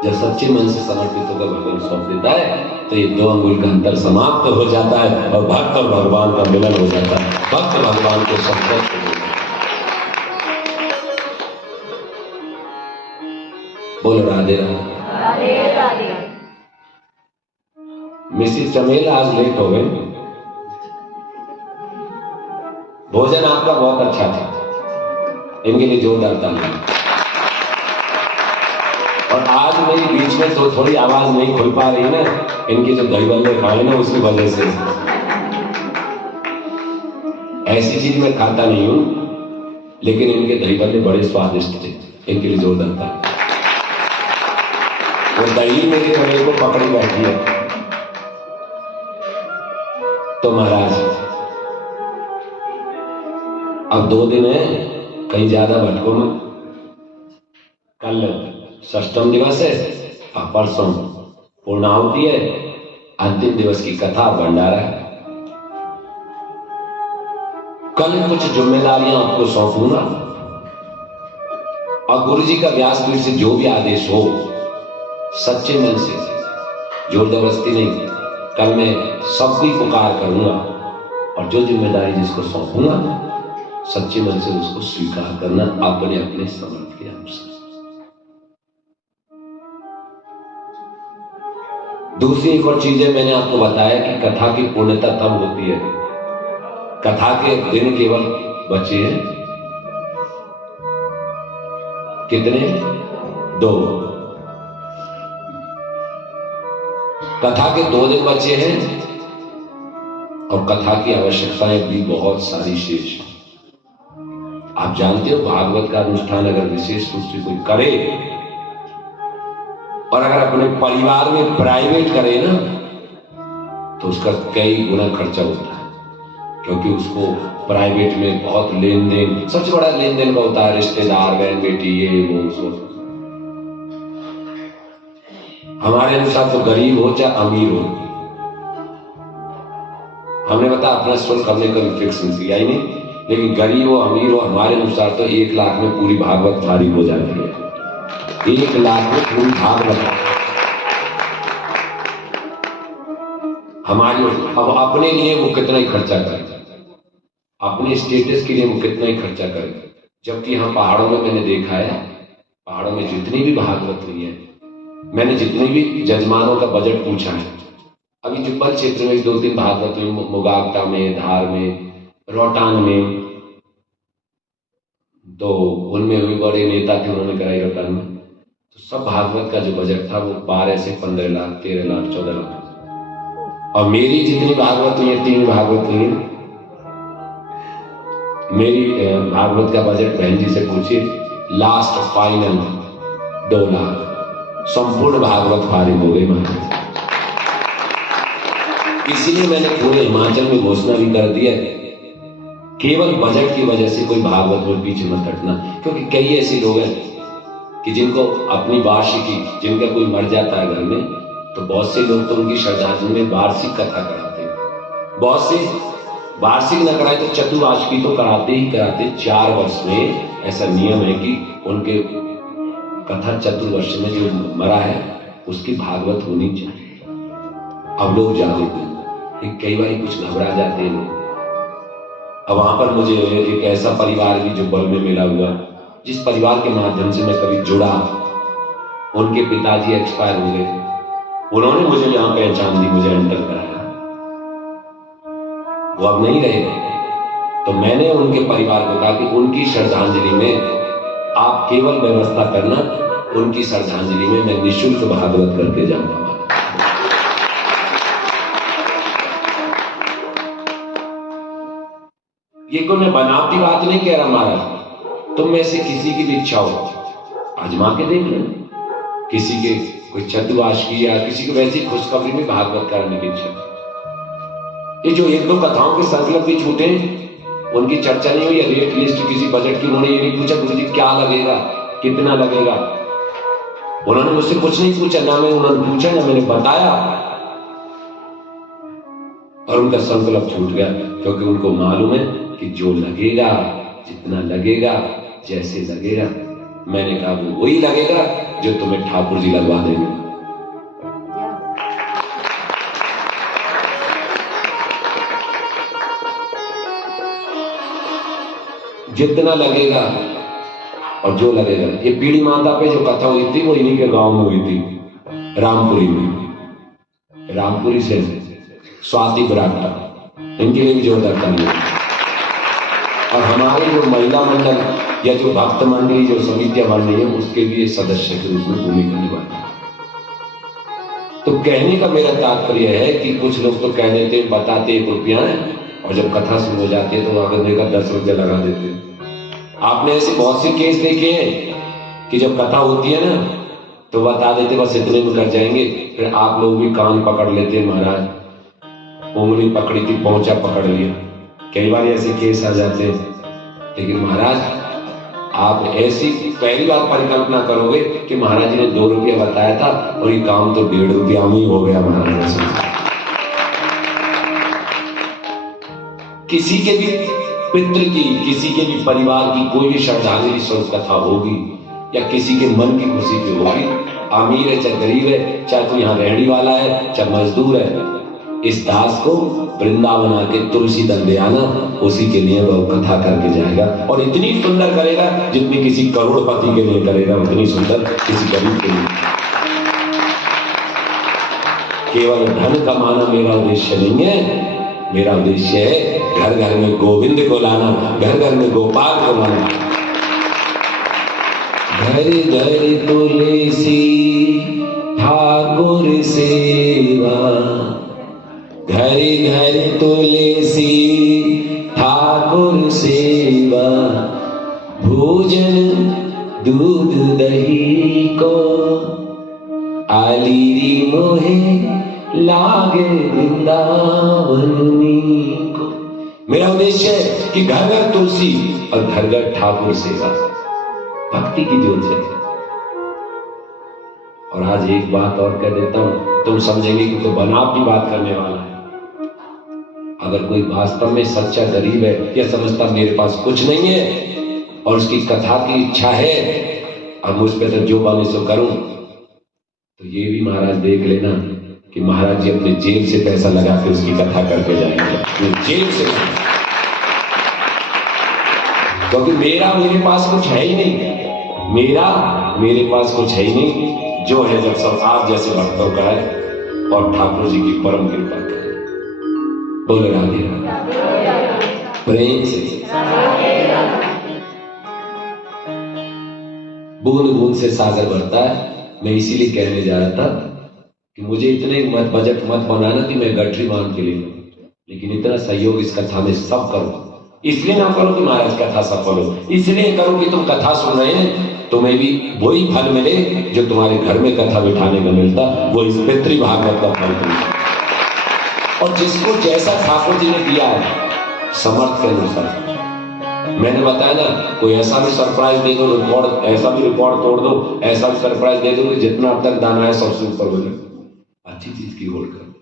जब सच्चे मन से समर्पित होकर भगवान सौंप देता है तो ये 2 अंगुल का अंतर समाप्त हो जाता है और भक्त और भगवान का मिलन हो जाता है, भक्त भगवान के संपर्क हो जाता है। बोलो राधे राधे। मिसिस चमेल आज लेट हो गए। भोजन आपका बहुत अच्छा था, इनके लिए जोरदार ताली। और आज मेरी बीच में तो थोड़ी आवाज नहीं खुल पा रही ना, इनके जो दही बल्ले खाए ना उसकी वजह से। ऐसी चीज मैं खाता नहीं हूं, लेकिन इनके दही बल्ले बड़े स्वादिष्ट थे, इनके लिए जोरदार ताली। वो दही मेरे गले को पकड़ी बैठी है। तो महाराज अब 2 दिन है, कहीं ज्यादा भटको मत। कल षष्ठम दिवस है और परसों पूर्णाहुति है, अंतिम दिवस की कथा भंडारा है। कल कुछ जिम्मेदारियां आपको सौंपूंगा और गुरु जी का व्यासपीठ से जो भी आदेश हो सच्चे मन से, जोर जबरदस्ती नहीं। कल मैं सबकी पुकार करूंगा और जो जिम्मेदारी जिसको सौंपूंगा सच्चे मन से उसको स्वीकार करना अपने अपने समर्थ के अनुसार। दूसरी एक और चीज है, मैंने आपको बताया कि कथा की पूर्णता तब होती है, कथा के दिन केवल बचे हैं कितने? 2। कथा के 2 दिन बचे हैं और कथा की आवश्यकताएं भी बहुत सारी शेष हैं। आप जानते हो भागवत का अनुष्ठान अगर विशेष रूप से कोई करे और अगर अपने परिवार में प्राइवेट करे ना तो उसका कई गुना खर्चा होता है, क्योंकि उसको प्राइवेट में बहुत लेन देन, सबसे बड़ा लेन देन का होता है, रिश्तेदार, बहन बेटी, ये वो सब। हमारे अनुसार तो गरीब हो चाहे अमीर हो, हमने बता अपना शुल्क हमने कभी फिक्स नहीं किया ही नहीं, लेकिन गरीब हो अमीर हो हमारे अनुसार तो 1 लाख में पूरी भागवत फारिग हो जाती है। 1 लाख में पूरी भागवत हमारी। अब अपने लिए वो कितना ही खर्चा करे, अपने स्टेटस के लिए वो कितना ही खर्चा करे, जबकि यहाँ पहाड़ों में मैंने देखा है, पहाड़ों में जितनी भी भागवत हुई है, मैंने जितने भी जजमानों का बजट पूछा है, अभी जुब्बल क्षेत्र में 2-3 भागवत हुई, मुगाग्टा में, धार में, रोहतांग में, तो उनमें हुई, बड़े नेता थे उन्होंने कराई रोहतांग में। तो सब भागवत का जो बजट था वो 12 से 15 लाख, 13 लाख, 14 लाख। और मेरी जितनी भागवत हुई है, 3 भागवत हुई है, मेरी भागवत का बजट बहन जी से पूछिए, लास्ट फाइनल 2 लाख, संपूर्ण भागवत फारिग हो गई महाराज। इसीलिए मैंने पूरे हिमाचल में घोषणा भी कर दिया, केवल बजट की वजह से कोई भागवत में पीछे मत हटना, क्योंकि कई ऐसे लोग हैं कि जिनको अपनी वार्षिकी, जिनका कोई मर जाता है घर में, तो बहुत से लोग तो उनकी श्रद्धांजलि में वार्षिक कथा कराते हैं। बहुत से वार्षिक न कराए तो चतुर्वार्षिकी तो कराते ही कराते। 4 वर्ष में ऐसा नियम है कि उनके कथा चतुर्वर्ष में जो मरा है उसकी भागवत होनी चाहिए। अब लोग जागरूक हैं, कई बार कुछ घबरा जाते हैं लोग। अब वहां पर मुझे एक ऐसा परिवार भी जो बल में मिला हुआ, जिस परिवार के माध्यम से मैं कभी जुड़ा, उनके पिताजी एक्सपायर हो गए, उन्होंने मुझे यहाँ पहचान दी, मुझे एंटर कराया। वो अब नहीं रहे। तो मैंने उनके परिवार को कहा कि उनकी श्रद्धांजलि में आप केवल व्यवस्था करना, उनकी श्रद्धांजलि में मैं निःशुल्क भागवत करके जाऊंगा। ये कोई मैं बनावटी बात नहीं कह रहा महाराज, तुम में से किसी की भी इच्छा हो आजमा के देख लेना, किसी के कोई चतुर्वाश की या किसी को वैसी खुशखबरी में भागवत कराने की इच्छा। ये जो एक दो कथाओं के संकल्प भी छूटे, उनकी चर्चा नहीं हुई, रेट लिस्ट किसी बजट की, उन्होंने ये नहीं पूछा गुरु जी क्या लगेगा, कितना लगेगा, उन्होंने मुझसे कुछ नहीं पूछा, ना मैं उन्होंने पूछा ना मैंने बताया, और उनका संकल्प छूट गया, क्योंकि उनको मालूम है कि जो लगेगा, जितना लगेगा, जैसे लगेगा, मैंने कहा वो वही लगेगा जो तुम्हें ठाकुर जी लगवा देंगे। जितना लगेगा और जो लगेगा। ये पीड़ी माता पे जो कथा हुई थी वो इन्हीं के गांव में हुई थी, रामपुरी में, रामपुरी से स्वाति बराटा, इनके लिए भी जोरदार तालियां। और हमारे जो महिला मंडल या जो भक्त मंडली जो समितियां बन रही है, उसके लिए सदस्य के रूप में भूमिका निभाते हैं। तो कहने का मेरा तात्पर्य है कि कुछ लोग तो कह देते बताते 1 रुपया है, और जब कथा शुरू हो जाती है तो आगे देखा 10 रुपया लगा देते हैं। आपने ऐसे बहुत से केस देखे हैं कि जब कथा होती है ना तो बता देते बस इतने में कर जाएंगे, फिर आप लोग भी कान पकड़ लेते हैं, महाराज उंगली पकड़ी थी पहुंचा पकड़ लिया, कई बार ऐसे केस आ जाते हैं। लेकिन महाराज आप ऐसी पहली बार परिकल्पना करोगे कि महाराज जी ने 2 रुपया बताया था और ये काम तो 1.5 रुपया में ही हो गया। महाराज किसी के भी पितृ की, किसी के भी परिवार की कोई भी श्रद्धांजलि स्वरूप कथा होगी या किसी के मन की खुशी की होगी, अमीर है चाहे गरीब है, चाहे कोई यहाँ रहने वाला है चाहे मजदूर है, इस दास को वृंदावन आके तुलसी दल दे आना, उसी के लिए वह कथा करके जाएगा, और इतनी सुंदर करेगा जितनी किसी करोड़पति के लिए करेगा, उतनी सुंदर किसी गरीब के लिए। केवल धन कमाना मेरा उद्देश्य नहीं है, मेरा उद्देश्य है घर घर में गोविंद को लाना, घर घर में गोपाल को लाना। घर घर तुलसी ठाकुर सेवा, घर घर तुलसी ठाकुर सेवा, भोजन दूध दही को आलीरी मोहे लागे वृंदावनी को। मेरा उद्देश्य है कि घर घर तुलसी और घर घर ठाकुर सेवा, भक्ति की ज्योत है। और आज एक बात और कह देता हूं, तुम समझेंगे कि तो बनावटी बात करने वाला है। अगर कोई वास्तव में सच्चा गरीब है या समझता मेरे पास कुछ नहीं है और उसकी कथा की इच्छा है और मुझ पे तो जो बने सो करूं, तो ये भी महाराज देख लेना कि महाराज जी अपने जेब से पैसा लगा के उसकी कथा करके जाएंगे, जेब से। क्योंकि मेरे पास कुछ है ही नहीं, मेरे पास कुछ है ही नहीं, जो है जब सब आप जैसे भक्तों का है और ठाकुर जी की परम कृपा का है। बोले राधे राधे, प्रेम से। बूंद बूंद से सागर भरता है। मैं इसीलिए कहने जा रहा था कि मुझे इतने बजट मत बनाना कि मैं गठरी बांध के ले लूं, लेकिन इतना सहयोग इस कथा में सब करो। इसलिए ना करो कि महाराज कथा सफल हो, इसलिए करो कि तुम कथा सुन रहे हैं तुम्हें भी वही फल मिले जो तुम्हारे घर में कथा बिठाने में मिलता, वो इस पितृ भागवत का फल मिलता। और जिसको जैसा ठाकुर जी ने दिया है समर्थ के अनुसार, मैंने बताया ना, कोई ऐसा भी सरप्राइज दे दो, रिकॉर्ड ऐसा भी रिकॉर्ड तोड़ दो, ऐसा भी सरप्राइज दे दो कि जितना अब तक दाना है सबसे ऊपर हो जाए। अच्छी चीज की होड़ करो,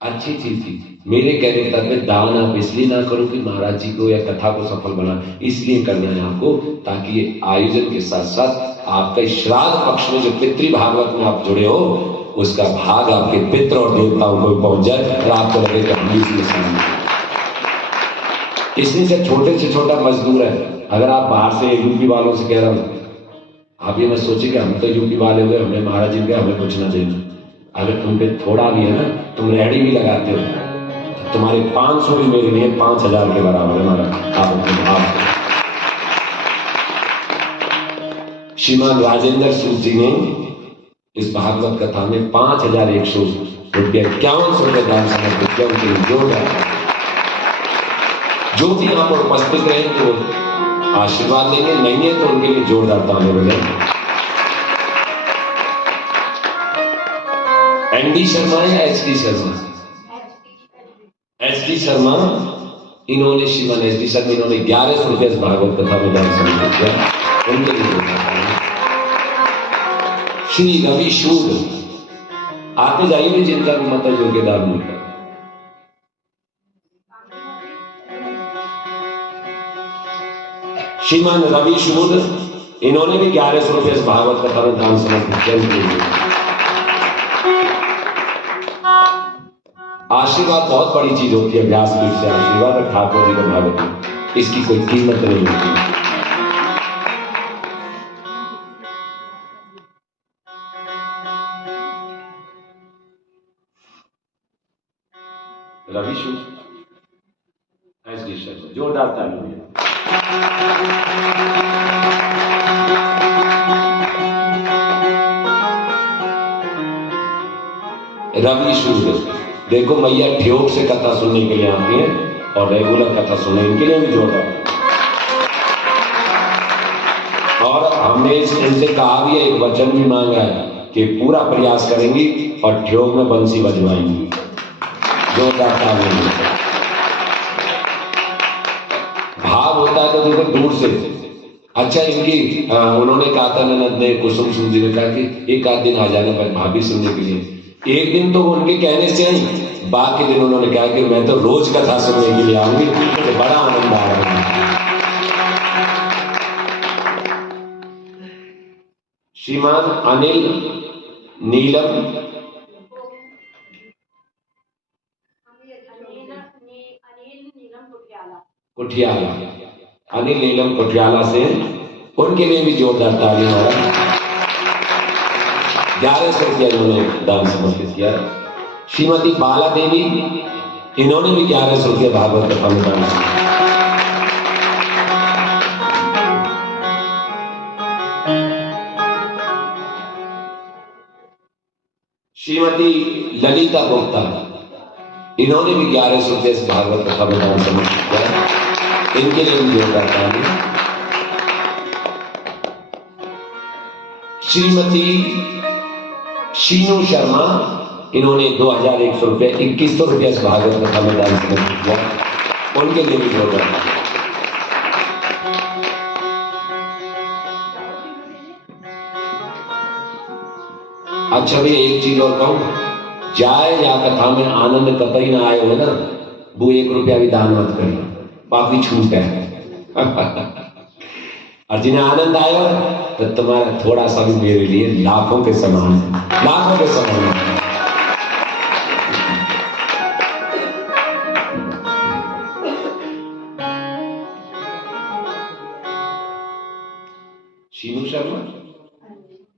अच्छी चीज की। मेरे कहने तक दान आप इसलिए ना करो कि महाराज जी को या कथा को सफल बना, इसलिए करना है आपको ताकि ये आयोजन के साथ साथ आपका श्राद्ध पक्ष में जो पितृ भागवत में आप जुड़े हो उसका भाग आपके पितृ और देवताओं को पहुंच जाए और आपको लगे कि हम इसमें शामिल हैं। इसलिए से छोटे से छोटा मजदूर है, अगर आप बाहर से यूपी वालों से कह रहा हूं, आप ये मत सोचिए कि हम तो यूपी वाले हुए, हमें महाराज जी के हमें कुछ ना देना। अगर तुम पे थोड़ा भी है ना, तुम रेहड़ी भी लगाते हो तो तुम्हारे 500 भी मेरे लिए 5000 के बराबर है महाराज। आप अपने भाव श्रीमान राजेंद्र सूद जी ने इस भागवत कथा में 5100 रुपये 51 रुपये दान समर्पित किया। उनके लिए जोरदार जो भी यहाँ पर उपस्थित रहे तो आशीर्वाद देंगे, नहीं है तो उनके लिए जोरदार ताने बजाएं। एनडी शर्मा या एचडी शर्मा? एचडी शर्मा, इन्होंने श्रीमान एचडी शर्मा इन्होंने 1100 रुपये इस भागवत कथा में दान समर्पित किया। उनके लिए श्री रवि शूद आते जाइए जिनका भी मत योग्यदान मिलता। श्रीमान रवि शूद इन्होंने भी 1100 रुपये इस भागवत कथा में दान समर्पित किया। आशीर्वाद बहुत बड़ी चीज होती है, व्यासपीठ से आशीर्वाद और ठाकुर जी का भागवत, इसकी कोई कीमत नहीं होती। रवि शूद, जोरदार ताली। रवि शूद देखो मैया ठ्योक से कथा सुनने के लिए आती है और रेगुलर कथा सुनने, इनके लिए भी जोरदार। और हमने इनसे कहा भी है, एक वचन भी मांगा है कि पूरा प्रयास करेंगी और ठ्योक में बंसी बजवाएंगी। जोरदार ताली। भाव होता है तो देखो दूर से। अच्छा इनकी उन्होंने कहा था ननद ने, कुसुम सूद जी ने कहा कि एक आध दिन आ जाने पर भाभी सुनने के लिए। एक दिन तो उनके कहने से ही, बाकी दिन उन्होंने कहा कि मैं तो रोज कथा सुनने के लिए आऊंगी, तो बड़ा आनंद आ रहा है। श्रीमान अनिल नीलम कुठियाला, अनिल नीलम कुठियाला से, उनके लिए भी जोरदार ताली है। 1100 रुपया इन्होंने दान समर्पित किया। श्रीमती बाला देवी इन्होंने भी 1100 रुपया भागवत कथा में दान किया। श्रीमती ललिता गुप्ता इन्होंने भी 1100 रुपये इस भागवत कथा में दान समर्पित किया। इनके लिए भी जोरदार ताली। श्रीमती शीनू शर्मा इन्होंने 2100 रुपये 2100 रुपये इस भागवत कथा में दान समर्पित किया। उनके लिए भी जोरदार ताली। अच्छा भैया एक चीज और कहूं, जाए या कथा में आनंद कतई ना आए हो ना, वो 1 रुपया भी दान मत करिए, बाकी छूट है। और जिन्हें आनंद आएगा तो तुम्हारा थोड़ा सा भी मेरे लिए लाखों के समान है, लाखों के समान है। शीनू शर्मा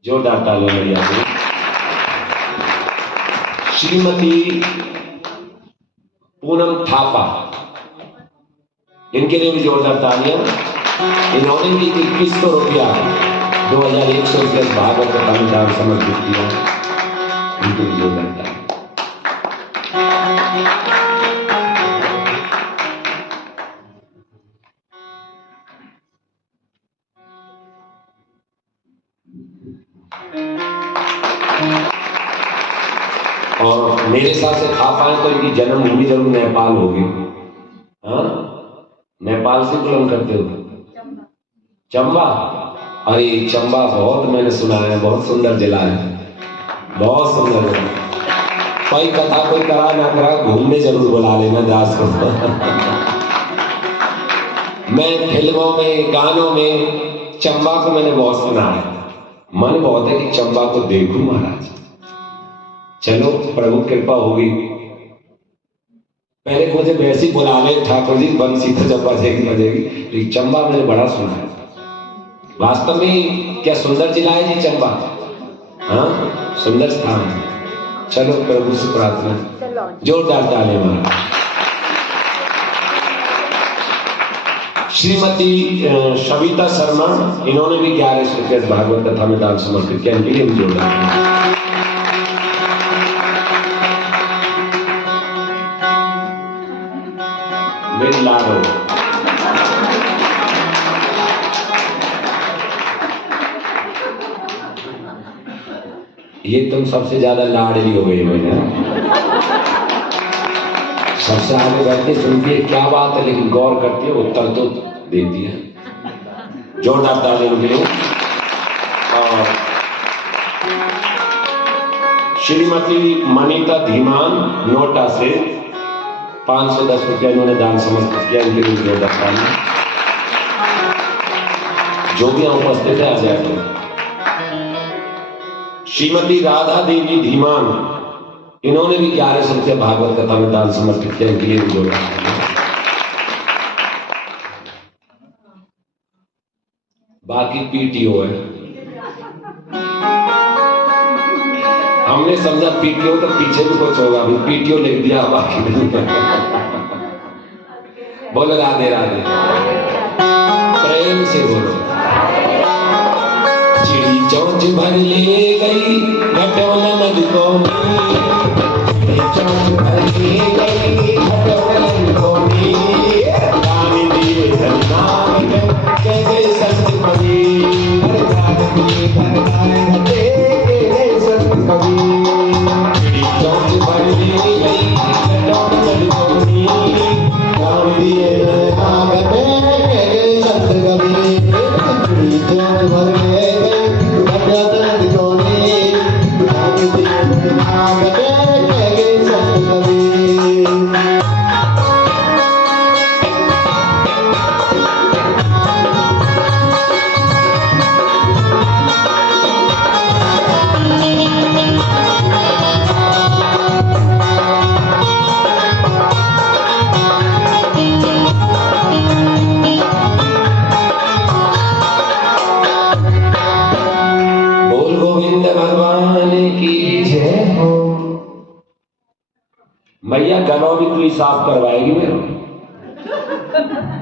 जोरदार ताली बढ़िया। श्रीमती पूनम थापा इनके लिए भी जोरदार तालियां। इन्होंने भी 2100 रुपया 2100 रुपये भागवत कथा में दान समर्पित किया। इनको भी जोरदार तालियां। और मेरे साथ से थापा तो इनकी जन्मभूमि जरूर नेपाल होगी। हाँ, नेपाल से बिलोंग करते हो? चंबा। अरे चंबा बहुत मैंने सुना है, बहुत सुंदर जिला है, बहुत सुंदर है। कोई कथा कोई करा ना करा, घूमने जरूर बुला लेना दास को। मैं फिल्मों में गानों में चंबा को मैंने बहुत सुना है, मन बहुत है कि चंबा को देखूं महाराज। चलो प्रभु कृपा होगी। पहले मुझे वैसे ही बुला ले ठाकुर जी, बंसी तो जब बजेगी बजेगी। चंबा मैंने बड़ा सुना है, वास्तव में क्या सुंदर जिला है जी चंबा। हाँ सुंदर स्थान। चलो प्रभु से प्रार्थना, जोरदार ताली मारो। श्रीमती सविता शर्मा, इन्होंने भी 1100 रुपये भागवत कथा में दान समर्पित किया, इनके लिए भी जोड़ा। मेरी लाडो ये तुम सबसे ज्यादा लाडली हो गई मुझे, सबसे आगे बैठती सुनती है क्या बात है, लेकिन गौर करती है, उत्तर तो देती है। जोरदार ताली उनके लिए। और श्रीमती मनीता धीमान नोटा से 510 रुपया इन्होंने दान समर्पित किया, इनके लिए जोरदार ताली। जो भी यहाँ उपस्थित है आ जाए। तो श्रीमती राधा देवी धीमान, इन्होंने भी 1100 रुपया भागवत कथा में दान समर्पित किया, इनके लिए भी जोड़ा। बाकी पीटीओ है, हमने समझा पीटीओ तो पीछे भी कुछ होगा, अभी पीटीओ लिख दिया, बाकी नहीं। बोलो राधे राधे, प्रेम से बोलो। चिड़ी चौंच भर ले गई घटोला नदी को, चिड़ी चौंच भर ले गई घटोला नदी को, रानी दिए धन्नाम के गए संत कवि, हर रात दिए धन्नाम के गए संत कवि। चिड़ी चौंच भर ले गई घटोला नदी को, रानी दिए धन्नाम के गए संत कवि। चिड़ी चौंच भर ले गई मैया गलों भी तू ही साफ करवाएगी मेरे,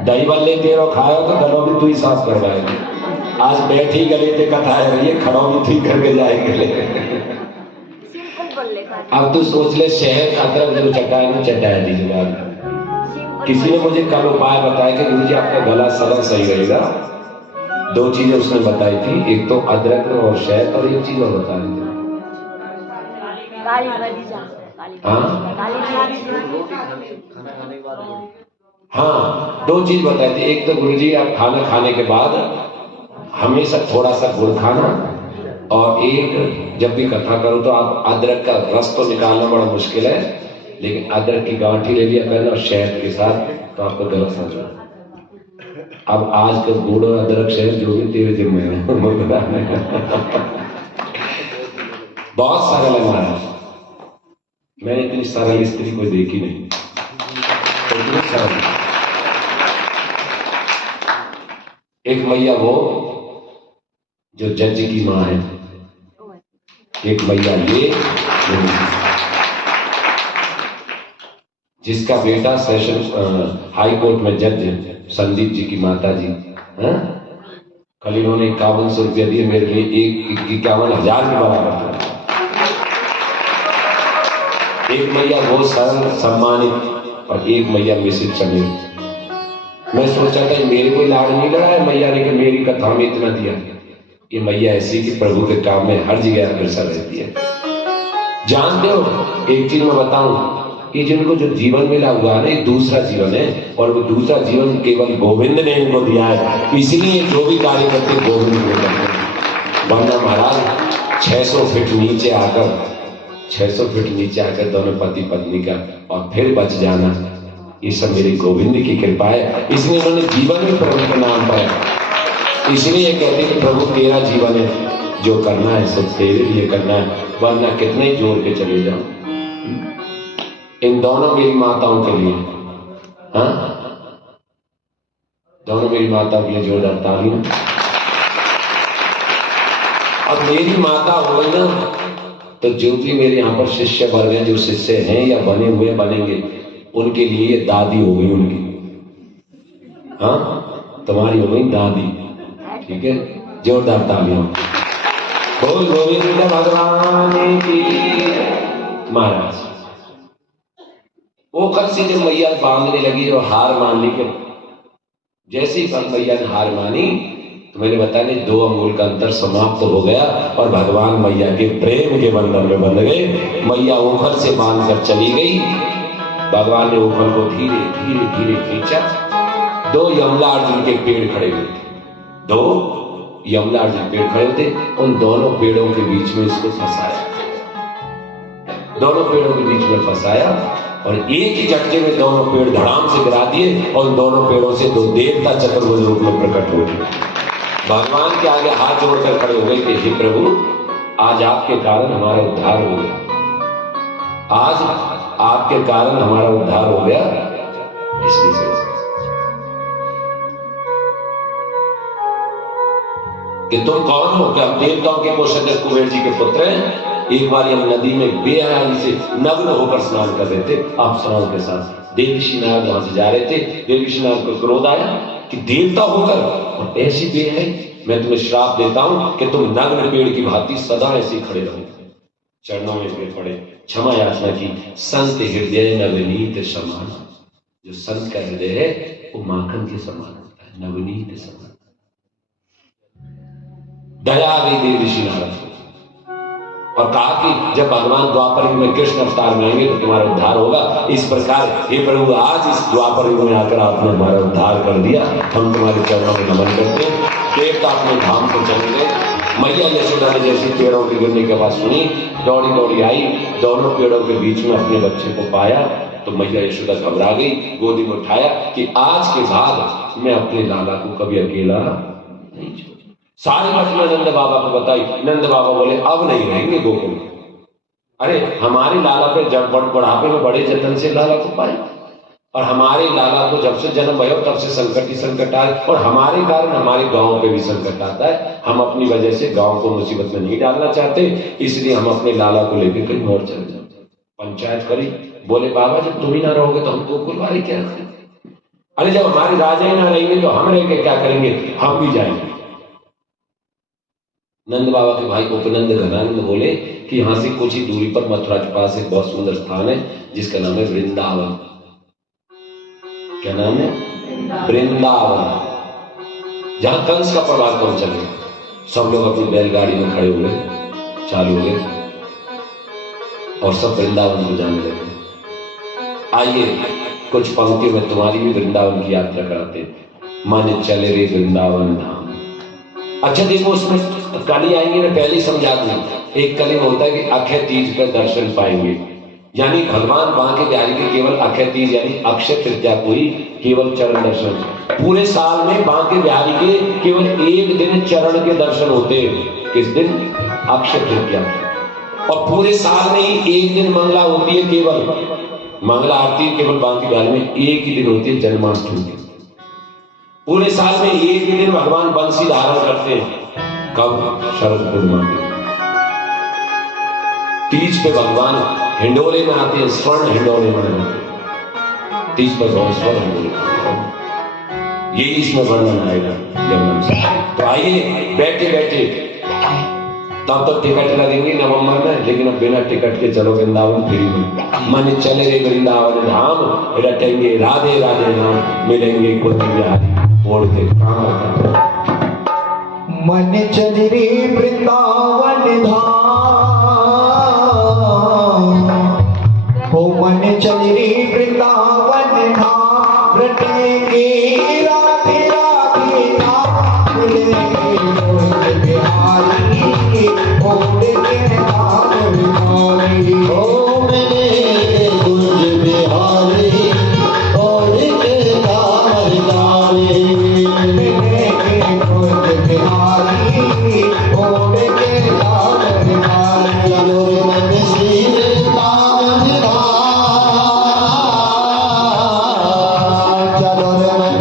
दही बल्ले तेरो खाओ तो गलों भी तू ही साफ करवाएगी। आज बैठी गले पे कथा है रही है, खड़ो भी ठीक करके जाएंगे। अब तू सोच ले, शहद अदरक जो चटाए ना चटाया दीजिए। किसी ने मुझे कल उपाय बताया कि गुरु जी आपका गला सदा सही रहेगा। 2 चीजें उसने बताई थी, एक तो अदरक और शहद, और एक चीज और बता रही थी। हाँ 2 चीज बताई थी। एक तो गुरुजी आप खाना खाने के बाद हमेशा थोड़ा सा गुड़ खाना, और एक जब भी कथा करो तो आप अदरक का रस तो निकालना बड़ा मुश्किल है, लेकिन अदरक की गांठी ले लिया करना और शहद के साथ, तो आपको गला समझो। अब आज का गुड़ और अदरक शहद जो भी तेरे जिम्मे है बहुत सरल है महाराज, मैंने इतनी सरल स्त्री कोई देखी नहीं, इतनी सरल। एक मैया वो जो जज की माँ है, एक मैया ये जिसका बेटा सेशन हाई कोर्ट में जज है, संदीप जी की माता जी। कल इन्होंने 5100 रुपया दिए मेरे लिए, 51,000 के बराबर। एक मैया वो सरल सम्मानित, और एक मैया मिसिज चमेल। मैं सोचा था मेरे कोई लाड़ नहीं लड़ा है मैया ने कि मेरी कथा में इतना दिया। ये मैया ऐसी कि प्रभु के काम में हर जगह अग्रसर रहती है। जानते हो, एक चीज मैं बताऊं कि जिनको जो जीवन मिला हुआ है ना, ये दूसरा जीवन है, और वो दूसरा जीवन केवल गोविंद ने इनको दिया है, इसलिए जो भी कार्य करते गोविंद को करते हैं। वरना महाराज 600 फीट नीचे आकर दोनों पति पत्नी का और फिर बच जाना, ये सब मेरे गोविंद की कृपा है। इसलिए उन्होंने जीवन भी प्रभु के नाम पर, इसलिए कहते हैं कि प्रभु तेरा जीवन है, जो करना है सब तेरे लिए करना है, वरना कितने जोर के चले जाओ। इन दोनों मेरी माताओं के लिए, हाँ दोनों मेरी माताओं के लिए जोरदार तालियां। अब मेरी माता हो गई ना, तो जो भी मेरे यहाँ पर शिष्य वर्ग हैं, जो शिष्य हैं या बने हुए बनेंगे, उनके लिए ये दादी हो गई उनकी। हाँ तुम्हारी हो गई दादी। ठीक है, जोरदार तालियां। बोल गोविंद भगवान की। महाराज ओखर से जब मैया बांधने लगी और हार मान ली, के जैसे ही मैया ने हार मानी तो मैंने बताया 2 अंगुल का अंतर समाप्त हो गया और भगवान मैया के प्रेम के बंधन में बंध गए। मैया ओखर से बांध कर चली गई। भगवान ने ओखर को धीरे धीरे धीरे खींचा। 2 यमलार्जुन के पेड़ खड़े हुए थे। 2 यमलार्जुन पेड़ खड़े थे। उन दोनों पेड़ों के बीच में इसको फंसाया। दोनों पेड़ों के बीच में फंसाया और एक ही झटके में दोनों पेड़ धड़ाम से गिरा दिए और दोनों पेड़ों से 2 देवता चतुर्भुज रूप में प्रकट हो गए। भगवान के आगे हाथ जोड़कर खड़े हो गए कि हे प्रभु, आज आपके कारण हमारा उद्धार हो गया। आज आपके कारण हमारा उद्धार हो गया। इसलिए कि तुम कौन हो? क्या देवताओं के पोषक कुबेर जी के पुत्र हैं? एक बार हम नदी में बेहयाई से नग्न होकर स्नान कर रहे थे अप्सराओं के साथ। देवर्षि नारद वहां से जा रहे थे। देवर्षि नारद को क्रोध आया कि देवता होकर और ऐसी बेहयाई, मैं तुम्हें श्राप देता हूं कि तुम नग्न पेड़ की भांति सदा ऐसे खड़े रहो। चरणों में गिर पड़े, क्षमा याचना की। संत हृदय नवनीत समान। जो संत का हृदय है वो माखन के समान होता है, नवनीत समान। दया आ गई देवर्षि नारद और कहा कि जब भगवान द्वापर युग में कृष्ण अवतार में आएंगे तो तुम्हारा उद्धार होगा। इस प्रकार हे प्रभु, आज इस द्वापर युग में आकर आपने हमारा उद्धार कर दिया। हम तुम्हारे चरणों में नमन करते हैं। देवता अपने धाम को चले गए। मैया यशोदा ने जैसे पेड़ों के गिरने की आवाज सुनी, दौड़ी दौड़ी आई, दोनों पेड़ों के बीच में अपने बच्चे को पाया तो मैया यशोदा घबरा गई, गोदी में उठाया कि आज के बाद मैं अपने लाला को कभी अकेला नहीं छोड़। सारी घटना नंद बाबा को बताई। नंद बाबा बोले अब नहीं रहेंगे गोकुल में। अरे हमारे लाला पे जब बुढ़ापे में बड़े जतन से लाला को पाए और हमारे लाला को जब से जन्म भयो तब से संकट ही संकट आए और हमारे कारण हमारे गांव पे भी संकट आता है। हम अपनी वजह से गांव को मुसीबत में नहीं डालना चाहते, इसलिए हम अपने लाला को लेकर कहीं और चले जाते। पंचायत करी। बोले बाबा जब तुम ही ना रहोगे तो हम गोकुल वाले क्या करेंगे? अरे जब हमारे राजा ही ना रहेंगे तो हम रह के क्या करेंगे? हम भी जाएंगे। नंद बाबा के भाई उपनंद घनानंद बोले कि यहां से कुछ ही दूरी पर मथुरा के पास एक बहुत सुंदर स्थान है जिसका नाम है वृंदावन। क्या नाम है? वृंदावन। जहां कंस का प्रभाव कौन चले। सब लोग अपनी बैलगाड़ी में खड़े हुए, चालू हुए और सब वृंदावन को जाने लगे। आइए कुछ पंक्तियों में तुम्हारी भी वृंदावन की यात्रा कराते। मन चले रे वृंदावन धाम। अच्छा देखो, उसमें कली आएंगे ना, पहले ही समझा दूं। एक कली में होता है कि अक्षय तीज पर दर्शन पाएंगे, यानी भगवान बांके बिहारी के केवल अक्षय तीज यानी अक्षय तृतीया को ही केवल चरण दर्शन। पूरे साल में बांके बिहारी के केवल एक दिन चरण के दर्शन होते हैं। किस दिन? अक्षय तृतीया। और पूरे साल में ही एक दिन मंगला होती है, केवल मंगला आरती केवल बांके बिहारी में एक ही दिन होती है, जन्माष्टमी। पूरे साल में एक ही दिन भगवान बंसी धारण करते हैं। कब? शरद पूर्णिमा में। तीज पे भगवान हिंडोले में आते हैं, स्वर्ण हिंडोले में आते हैं। तीज पर स्वर्ण हिंडोले, यही इसमें वर्णन आएगा यमुना में। तो आइए बैठे बैठे, तब तो टिकट लगेंगे नवंबर में, लेकिन अब बिना टिकट के चलो वृंदावन फ्री में। मन चले रे वृंदावन धाम, रटेंगे राधे राधे नाम, मिलेंगे कुछ बिहारी ओढ़ के काम होता। मन चले रे वृंदावन धाम, हो मन चले रे वृंदावन धाम, रटेंगे राधे राधे नाम, मिलेंगे कुछ बिहारी ओढ़ के काम बिहारी। ओ मिले कुछ बिहारी ओढ़ के काम बिहारी। चलो रे मन श्री वृंदावन धाम, चलो रे मन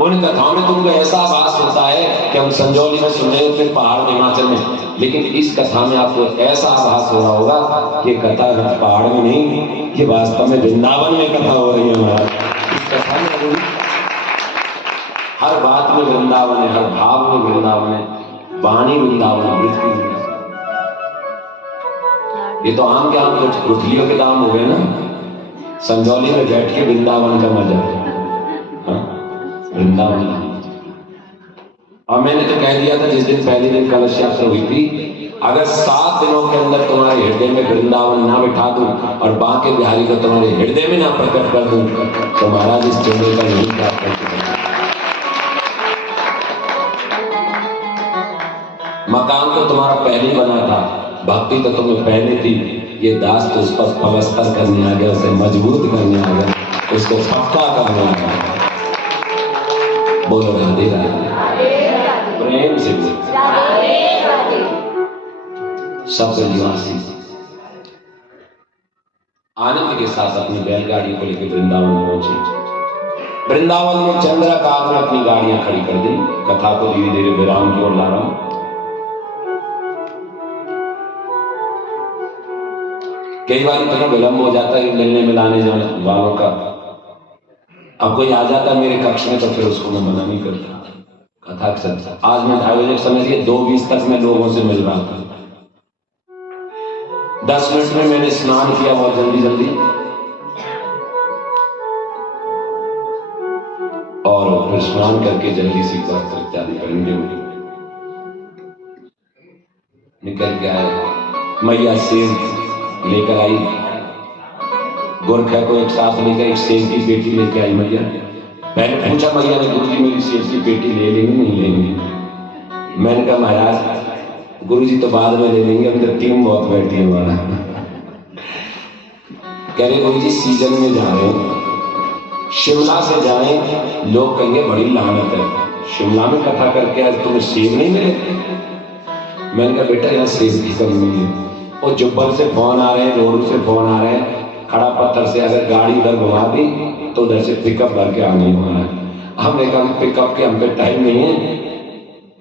उन कथाओं में तुमको ऐसा आभास होता है कि हम संजौली में सुन रहे होते, पहाड़ में, हिमाचल में, लेकिन इस कथा में आपको ऐसा आभास हो रहा होगा कि कथा पहाड़ में नहीं, ये वास्तव में वृंदावन में कथा हो रही है महाराज। इस कथा में हर बात में वृंदावन है, हर भाव में वृंदावन है, वाणी वृंदावन है, ब्रज की वृंदावन। ये तो आम के आम कुछ गुठलियों के दाम हो गए ना, संजौली में बैठ के वृंदावन का मजा, वृंदावन। और मैंने तो कह दिया था जिस दिन पहले दिन कलश यात्रा हुई थी, अगर 7 दिनों के अंदर तुम्हारे हृदय में वृंदावन ना बिठा दूं और बांके बिहारी को तुम्हारे हृदय में ना प्रकट कर दूं तो महाराज इस चंद्र का नहीं प्राप्त कर सकते। मकान तो तुम्हारा पहले ही बना था, भक्ति तो तुम्हें पहले थी, ये दास तो उस पर पलस्तर करने आ गया, उसे मजबूत करने आ गया, उसको पक्का करने आ गया। बोलो राधे राधे, प्रेम से बोलो सब निवासी आनंद के साथ अपनी बैलगाड़ी को लेकर वृंदावन पहुंचे। वृंदावन में चंद्रकांत ने अपनी गाड़ियां खड़ी कर दी। कथा को धीरे धीरे विराम की ओर ला रहा हूं। कई बार इतना विलंब हो जाता है मिलने मिलाने जाने वालों का। अब कोई आ जाता मेरे कक्ष में तो फिर उसको मैं मना नहीं करता। कथा अक्सर आज मैं 2:30 बजे समय से 2:20 तक मैं लोगों से मिल रहा था। 10 मिनट में मैंने स्नान किया बहुत जल्दी जल्दी और फिर स्नान करके जल्दी सी वस्त्र इत्यादि पहन के निकल के आए। मैया सेब लेकर आई, गोरखा को एक साथ लेकर एक सेब की पेटी लेके आई मैया। मैंने पूछा मैया ने, गुरुजी मेरी सेब की पेटी ले लेंगे नहीं लेंगे? मैंने कहा महाराज गुरुजी तो बाद में ले लेंगे, अभी तो टीम बहुत बैठी है हमारा। कह रहे गुरुजी सीजन में जा रहे हो, शिमला से जाएं लोग कहेंगे बड़ी लानत है, शिमला में कथा करके आज तुम्हें सेब नहीं मिले? मैंने कहा बेटा यहाँ सेब की कमी नहीं है। और जुब्बल से फोन आ रहे हैं, रोड से फोन आ रहे हैं, खड़ा पत्थर से अगर गाड़ी उधर घुमा दी तो उधर से पिकअप भर के आने होना है। हमने कहा पिकअप के हम पे टाइम नहीं है।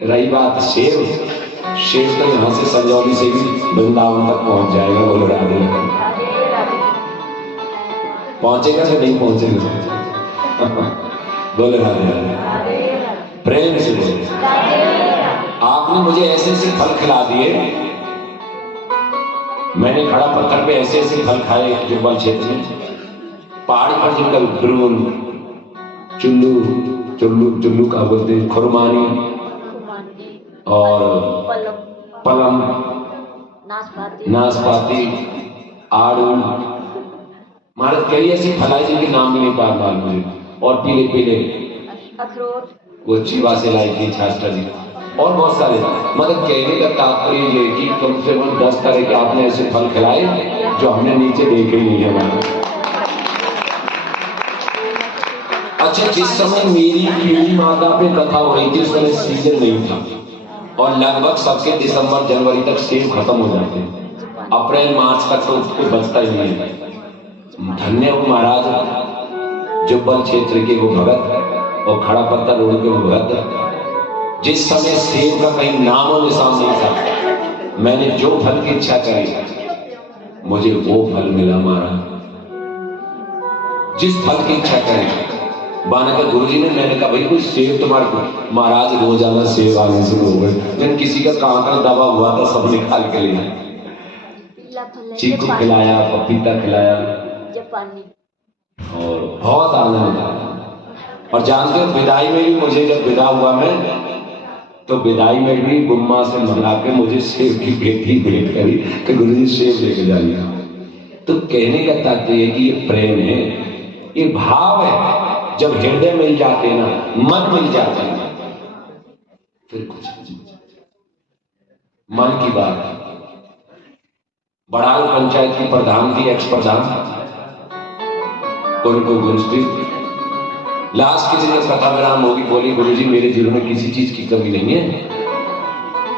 रही बात सेब, सेब तो यहाँ से संजौली से भी वृंदावन तक पहुंच जाएगा। बोलो राधे पहुंचेगा कि नहीं पहुंचेगा? बोले राधे राधे, प्रेम से बोले। आपने मुझे ऐसे ऐसे फल खिला दिए, मैंने खड़ा पत्थर पे ऐसे ऐसे फल खाए जुब्बल क्षेत्र में, पहाड़ी पर जिनका ब्रून, चुल्लू चुल्लू चुल्लू का बोलते हैं, खुरमानी और पलम, नाशपाती, आड़ू, महाराज कई ऐसी फल जिनके नाम नहीं पा रहा मुझे। और पीले पीले अखरोट, वो चीवा से लाई थी छाछटा जी, और बहुत सारे। मतलब कहने का तात्पर्य ये कि कम से कम 10 तरह के आपने ऐसे फल खिलाए जो हमने नीचे देखे ही नहीं है। अच्छा, जिस समय मेरी पीढ़ी माता पे कथा हो रही थी उस समय सीजन नहीं था और लगभग सबके दिसंबर जनवरी तक सेब खत्म हो जाते हैं। अप्रैल मार्च तक तो उसको बचता ही नहीं है। धन्य हो महाराज जुब्बल क्षेत्र के वो भगत और खड़ा पत्थर रोड के वो भगत, जिस समय सेब का कहीं नामो निशान नहीं था, मैंने जो फल की इच्छा करी मुझे वो फल मिला महाराज। जिस फल की इच्छा करी बाने का गुरुजी ने, मैंने कहा भाई कोई सेब तुम्हारे को, महाराज रोजाना सेब आने से हो गए। लेकिन किसी का कांकड़ा दबा हुआ था, सब निकाल के लिया, चीकू खिलाया, पपीता खिलाया और बहुत आनंद आया। और जानते हो विदाई में भी मुझे जब विदा हुआ मैं, तो विदाई में भी गुम्मा से मंगा के मुझे सेब की पेटी भेंट करी कि गुरुजी सेब लेके जाइए। तो कहने का तात्पर्य कि ये प्रेम है, ये भाव है। जब हृदय मिल जाते हैं ना, मन मिल जाते हैं, फिर कुछ मन की बात। बड़ाल पंचायत की प्रधान थी, एक्स प्रधान, उनको गुरुजी लास्ट के दिन कथा विराम होगी, बोली गुरुजी मेरे जीवन में किसी चीज की कमी नहीं है,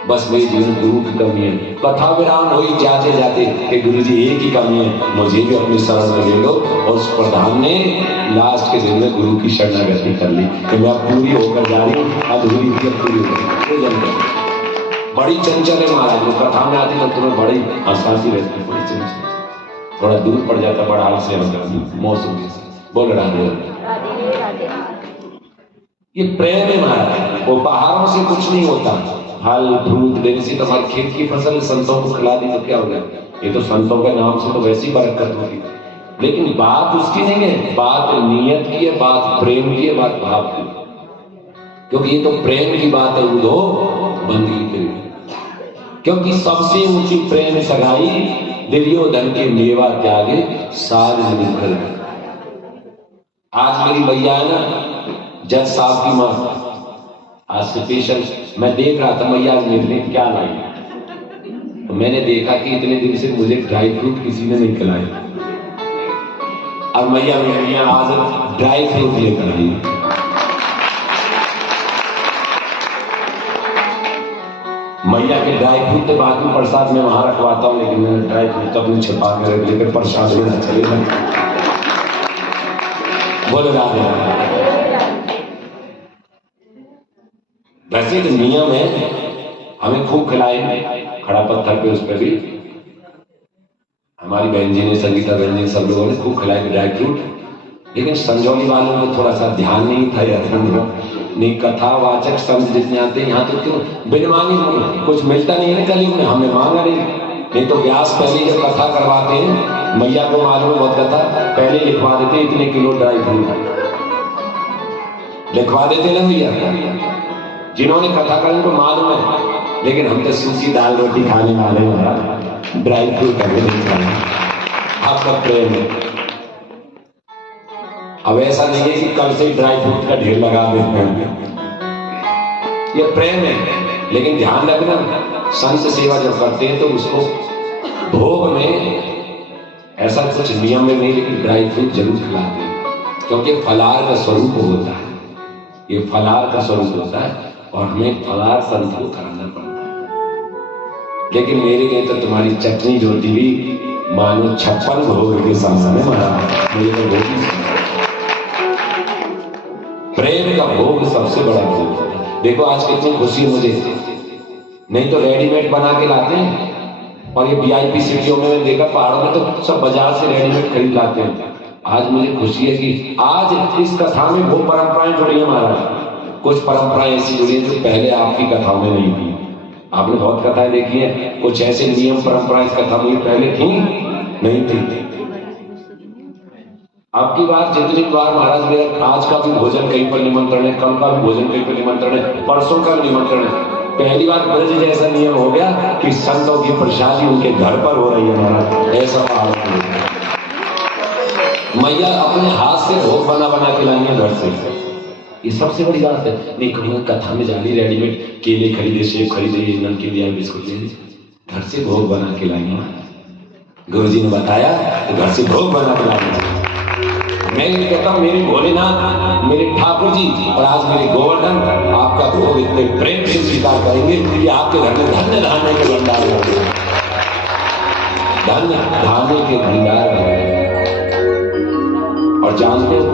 बस मेरे जीवन में गुरु की कमी है। कथा विराम हुई जाते जाते कि गुरु जी एक ही कमी है, मुझे भी अपनी शरण में ले लो। और उस प्रधान ने लास्ट के दिन में गुरु की शरणागति कर ली कि मैं अब पूरी होकर जा रही हूँ, अधूरी थी अब पूरी होकर। बड़ी चंचल है महाराज, वो कथा में आती तो तुम्हें बड़ी हंसाती रहती है, बड़ी चंचल, थोड़ा दूर पड़ जाता बड़ा हाल से मौसम के साथ। बोल राधे राधे। ये प्रेम है महाराज, वो पहाड़ों से कुछ नहीं होता। फल फ्रूट देने से तुम्हारी खेत की फसल संतों को खिला दी तो क्या हो गया? ये तो संतों के नाम से तो वैसी बरकत होगी, लेकिन बात उसकी नहीं है, बात नीयत की है, बात प्रेम की है, बात भाव की। क्योंकि ये तो प्रेम की बात है, उदो बंदगी के लिए। क्योंकि सबसे ऊंची प्रेम सगाई दिव्यो धन के मेवा त्यागे साज निकल। आज मेरी भैया है ना, जज साहब की मां, आज स्पेशल मैं देख रहा था मैया आज मेरे लिए क्या लाई, तो मैंने देखा कि इतने दिन से मुझे ड्राई फ्रूट किसी ने नहीं खिलाया, और मैया मेरे आज ड्राई फ्रूट लेकर आई। मैया के ड्राई फ्रूट के बाकी प्रसाद में वहां रखवाता हूँ, लेकिन मैंने ड्राई फ्रूट अपने छिपा कर रख लेकर प्रसाद लेना चलेगा। बोले राधे। वैसे तो नियम है, हमें खूब खिलाए, खड़ा पत्थर पे उस पर भी हमारी बहन जी ने, संगीता बहन जी, सब लोगों ने खूब खिलाए ड्राई फ्रूट। लेकिन संजौली वालों को थोड़ा सा ध्यान नहीं था यार, नहीं कथावाचक संत जितने आते हैं यहाँ तो क्यों बिन मांगे कुछ मिलता नहीं है ना, कल में हमने मांगा नहीं तो व्यास पहले जब कथा करवाते हैं, मैया को मालूम बहुत कथा पहले लिखवा देते इतने किलो ड्राई फ्रूट लिखवा देते ना भैया, जिन्होंने कथा कर उनको मालूम है। लेकिन हम तो सूखी दाल रोटी खाने वाले हैं, ड्राई फ्रूट कभी नहीं खाने। आपका प्रेम है, अब ऐसा नहीं है कि कल से ड्राई फ्रूट का ढेर लगा देते हैं, ये प्रेम है। लेकिन ध्यान रखना, संत सेवा जब करते हैं तो उसको भोग में ऐसा कुछ नियम में नहीं, लेकिन ड्राई फ्रूट जरूर खिलाते हैं, क्योंकि फलाहार का स्वरूप होता है, ये फलाहार का स्वरूप होता है और हमें फलाहार संत को कराना पड़ता है। लेकिन मेरे लिए तो तुम्हारी चटनी रोटी भी मानो 56 भोग के सामने महाराज, मुझे तो भोग प्रेम का भोग सबसे बड़ा भोग है। देखो आज कितनी खुशी मुझे, नहीं तो रेडीमेड बना के लाते हैं, और ये वीआईपी सिटियों में देखा पहाड़ों में तो सब बाजार से रेडीमेड खरीद लाते हैं। आज मुझे खुशी है कि आज इस कथा में वो परंपराएं जुड़ी है महाराज, कुछ परंपराएं ऐसी जुड़ी है जो पहले आपकी कथाओं में नहीं थी। आपने बहुत कथाएं देखी है, कुछ ऐसे नियम परंपराएं इस कथा में पहले थी नहीं थी। आपकी बात जितनी बार महाराज मेरा आज का भी भोजन कहीं पर निमंत्रण है, कल का भी भोजन कहीं पर निमंत्रण है, परसों का भी निमंत्रण है। पहली बार ब्रज जैसा नियम हो गया कि संतों की प्रसादी उनके घर पर हो रही है महाराज, ऐसा मैया अपने हाथ से भोग बना बना के लाई है घर से। ये सबसे बड़ी बात है। नहीं कहूँगा कथा में जानी रेडीमेड केले खरीदे, सेब खरीदे, नमकीन लिया, बिस्कुट ले, घर से भोग बना के लाई है। गुरु जी ने बताया तो घर से भोग बना के लाई। मैं ये कहता हूँ मेरे भोलेनाथ, मेरे ठाकुर जी और आज मेरे गोवर्धन आपका भोग इतने प्रेम से स्वीकार करेंगे कि आपके घर में धन्य धान्य के भंडार होंगे, धन्य धान्य के भंडार होंगे। और जानते हो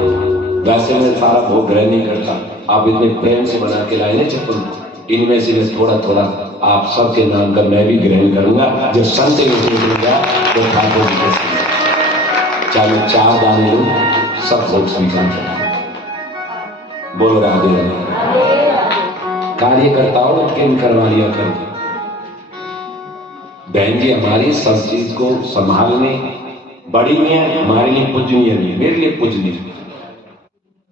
वैसे मैं सारा भोग ग्रहण नहीं करता, आप इतने प्रेम से बना के लाए ना चप्पल, इनमें से थोड़ा थोड़ा आप सबके नाम का मैं भी ग्रहण करूंगा। जो संत वो ठाकुर जी के चाहे 4 दाने लूं, सब भोग स्वीकार करें। बोलो राधे राधे। कार्यकर्ताओं ने किन करवा लिया कर बहन जी, हमारी सब चीज को संभालने बड़ी है, हमारे लिए पूजनीय नहीं, मेरे लिए पूजनीय है।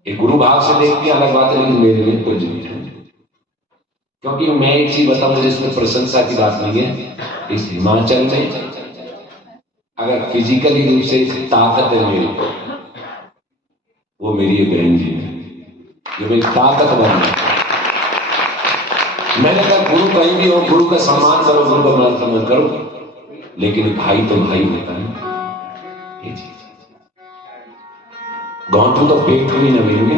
एक गुरु भाव से देखते अलग बात है, लेकिन मेरे लिए पूजनीय है। क्योंकि मैं एक चीज बताऊं, मुझे इसमें प्रशंसा की बात नहीं है। इस हिमाचल में अगर फिजिकली रूप से ताकत है मेरी, वो मेरी बहन जी है जो मेरी ताकत बनी। मैंने कहा गुरु कहीं भी हो, गुरु का सम्मान करो, गुरु का मान सम्मान करो, लेकिन भाई तो भाई होता है। ये चीज गौंटू तो पेट को ही न मिलेंगे,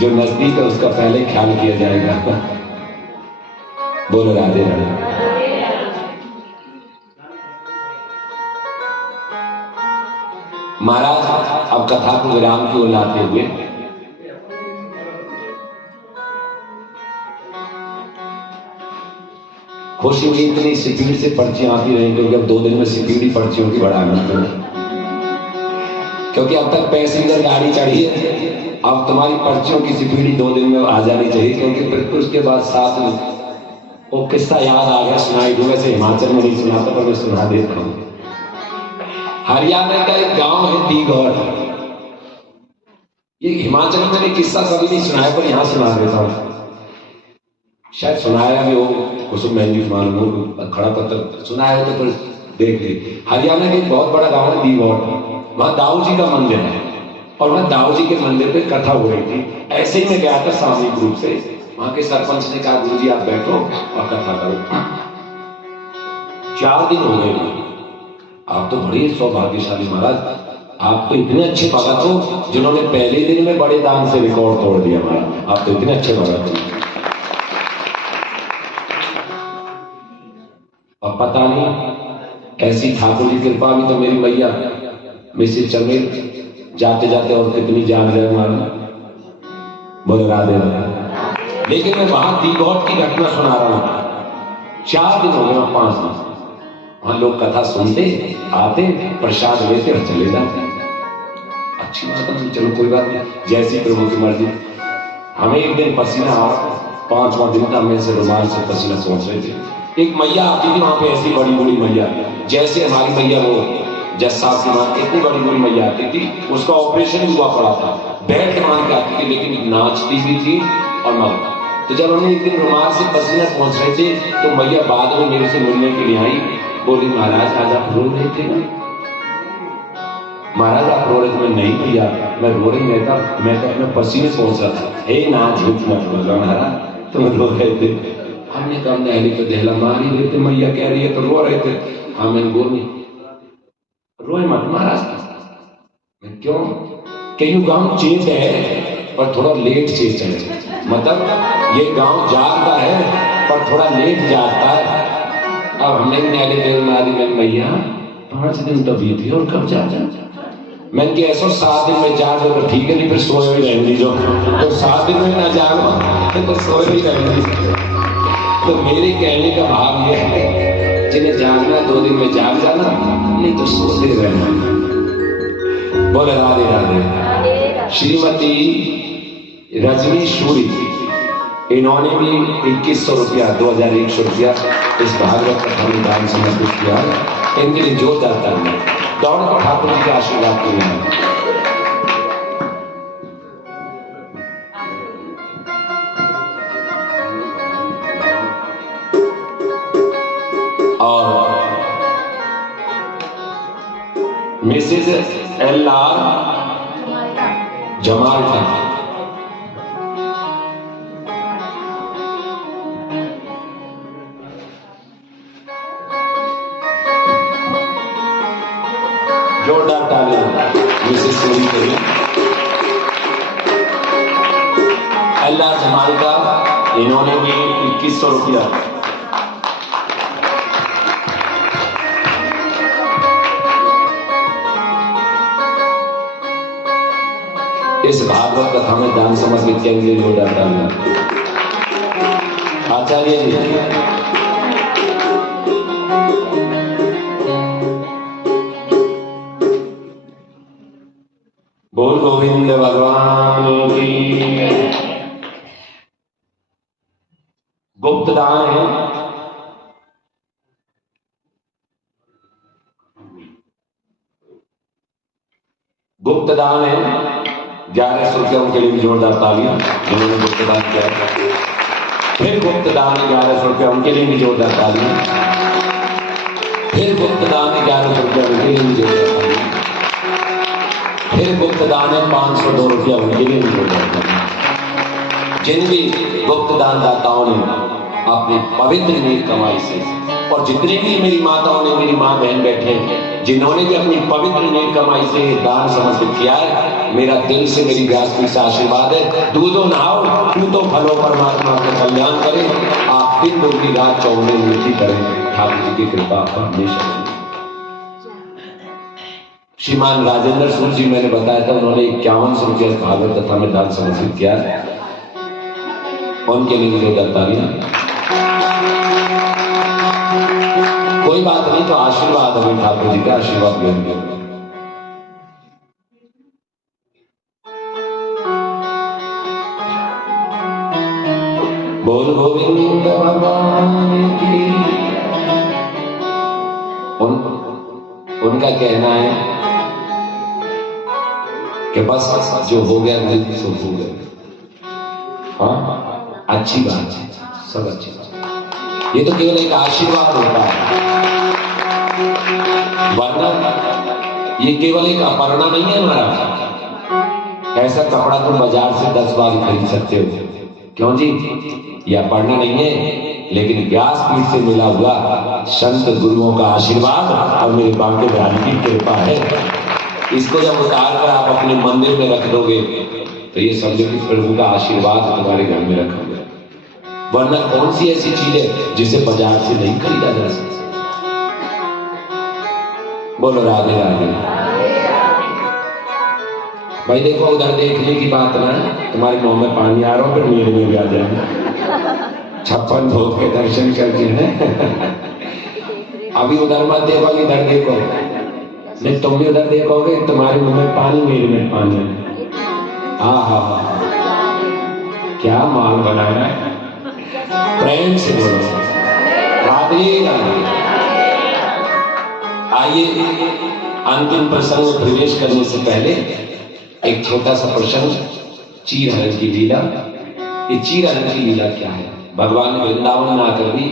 जो नजदीक है उसका पहले ख्याल किया जाएगा। बोलो राधे राधे। महाराज अब कथा को विराम की ओर लाते हुए खुशी हुई, इतनी स्पीड से पर्चियां आती रही, क्योंकि अब 2 दिन में स्पीड ही पर्चियों की बढ़ानी है, क्योंकि अब तक पैसेंजर गाड़ी चढ़ी है, अब तुम्हारी पर्चियों की स्पीड ही 2 दिन में आ जानी चाहिए, क्योंकि फिर उसके बाद साथ में वो किस्सा याद आ गया, सुनाई दूं। वैसे हिमाचल में नहीं सुनाता पर मैं सुना देता हूँ। हरियाणा का एक गांव है दीघौर। ये हिमाचल में मैंने किस्सा कभी नहीं सुनाया, पर यहाँ सुना देता हूँ, शायद सुनाया भी हो, कुसुम महंगी मालूम, खड़ा पत्थर सुनाया हो तो फिर देख ली। हरियाणा के एक बहुत बड़ा गांव है दीघौर, वहां दाऊ जी का मंदिर है, और वहां दाऊ जी के मंदिर पे कथा हो रही थी। ऐसे ही मैं गया था सामूहिक रूप से, वहां के सरपंच ने कहा गुरु जी आप बैठो और कथा करो। 4 दिन हो गए, आप तो बड़े सौभाग्यशाली महाराज, आप तो इतने अच्छे भगत हो जिन्होंने पहले दिन में बड़े दान से रिकॉर्ड तोड़ दिया महाराज, आप तो इतने अच्छे भगत हो। अब पता नहीं ऐसी ठाकुर जी कृपा भी तो मेरी मैया मिसिस चमेल जाते जाते और कितनी जान जाए महाराज, बोले राधे राधे। लेकिन मैं वहां दीघौर की घटना सुना रहा हूं। 4 दिन हो गए, 5 दिन वहां लोग कथा सुनते आते, प्रसाद लेते और चले जाते। अच्छी बात है, चलो कोई बात नहीं, जैसी प्रभु की मर्जी। हमें एक दिन पसीना आ, 5वां दिन था, मैं से रुमाल से पसीना सोच रहे थे। एक मैया आती थी वहां पे, ऐसी बड़ी बड़ी मैया, जैसे हमारी मैया वो जज साहब की मां, इतनी बड़ी बड़ी मैया आती थी, उसका ऑपरेशन हुआ पड़ा था, बेड मान के आती थी, लेकिन नाचती भी थी और मां। तो जब हमने एक दिन रुमाल से पसीना पहुंच रहे थे तो मैया बाद में मेरे से मिलने के लिए आई, बोली महाराज आज आप रो रहे थे ना? महाराज आप रो रहे थे? मैं नहीं भैया मैं रो रही, मैं तो अपने पसीने पहुंच रहा था। हे ना झूठ मत बोलो महाराज, तुम रो रहे थे। हमने कहा नहली तो दहला मार ही रहे थे, मैया कह रही है तो रो रहे थे। हाँ मैंने बोली रोए मत महाराज। मैं क्यों? कहीं गांव चेत है पर थोड़ा लेट चेत चले, मतलब ये गांव जागता है पर थोड़ा लेट जागता है। अब हमने नहली देव मारी, मैं मैया 5 दिन तो बीती और कब जा मैंने कि ऐसा 7 दिन में जाग तो ठीक है, नहीं फिर सोए ही रहेंगी जो, तो 7 दिन में ना जागो तो सोए ही रहेंगी। तो मेरे कहने का भाव यह है, जिन्हें जागना 2 दिन में जाग जाना, नहीं तो सोते रहना। बोले राधे राधे। श्रीमती रजनी शूरी, इन्होंने भी 2100 रुपया 2100 रुपया इस भागवत कथा में दान समर्पित किया। इनके लिए जोरदार तालियां। दौड़ ठाकुर जी के आशीर्वाद के लिए। और मिसेज LR जमाल्टा, जोरदार तालियां मिसेज सुरी के लिए। LR जमाल्टा, इन्होंने भी 2100 रुपया इस भागवत कथा में दान समर्पित किया गया। जोरदार तालियां। आचार्य जी बोल गोविंद भगवान की। गुप्त दान है, गुप्त दान है 1100 रुपया। उनके लिए भी जोरदार तालियां जिन्होंने गुप्त दान किया। फिर गुप्त दान 1100 रुपया, उनके लिए भी जोरदार तालियां। फिर गुप्त दान 1100 रुपया, उनके लिए भी जोरदार तालियां। फिर गुप्त दान 502 रुपया, उनके लिए भी जोरदार तालियां। जिन भी गुप्त दान दाताओं ने अपनी पवित्र नेक कमाई से और जितने भी मेरी माताओं ने, मेरी माँ बहन बैठे हैं, जिन्होंने भी अपनी पवित्र नेक कमाई से दान समर्पित किया है, मेरा दिल से, मेरी व्यासपीठ से आशीर्वाद है, दूधो नहाओ, दूधो फलो, परमात्मा का कल्याण करें, आप दिन दोगुनी रात चौगुनी उन्नति करें, ठाकुर जी की कृपा आप हमेशा। श्रीमान राजेंद्र सूर जी, मैंने बताया था, उन्होंने 51 रुपया भागवत कथा में दान समर्पित किया, उनके लिए जो दत्तारियां, कोई बात नहीं, तो आशीर्वाद अभी ठाकुर जी का आशीर्वाद लेंगे। बोल गोविंद भगवान की। उनका कहना है कि बस जो हो गया सो हो गया। हाँ, अच्छी बात है, सब अच्छी बात। ये तो केवल एक आशीर्वाद होता है, वरना ये केवल एक अपर्णा नहीं है हमारा। ऐसा कपड़ा तुम बाजार से 10 बार खरीद सकते हो, क्यों जी? ये अपर्णा नहीं है, लेकिन व्यासपीठ से मिला हुआ संत गुरुओं का आशीर्वाद और मेरे बांके बिहारी की कृपा है। इसको जब उतार कर आप अपने मंदिर में रख दोगे तो ये समझो कि प्रभु का आशीर्वाद तुम्हारे घर में रखा गया। वरना कौन सी ऐसी चीज है जिसे बाजार से नहीं खरीदा जा सकता? बोलो राधे राधे। भाई देखो, उधर देखने की बात ना, तुम्हारे मुंह में पानी आ रहा हो, फिर मेरे में भी आ जाए। 56 भोग के दर्शन करके हैं। अभी उधर मत देखो, इधर देखो, नहीं तुम भी उधर देखोगे, तुम्हारे मुंह में पानी, मेरे में पानी। हाँ हाँ हाँ, क्या माल बनाया है। प्रेम से बोलो राधे राधे। आइए अंतिम प्रसंग में प्रवेश करने से पहले एक छोटा सा प्रसंग, चीर हरण की लीला। ये चीर हरण की लीला क्या है? भगवान ने वृंदावन में आकर भी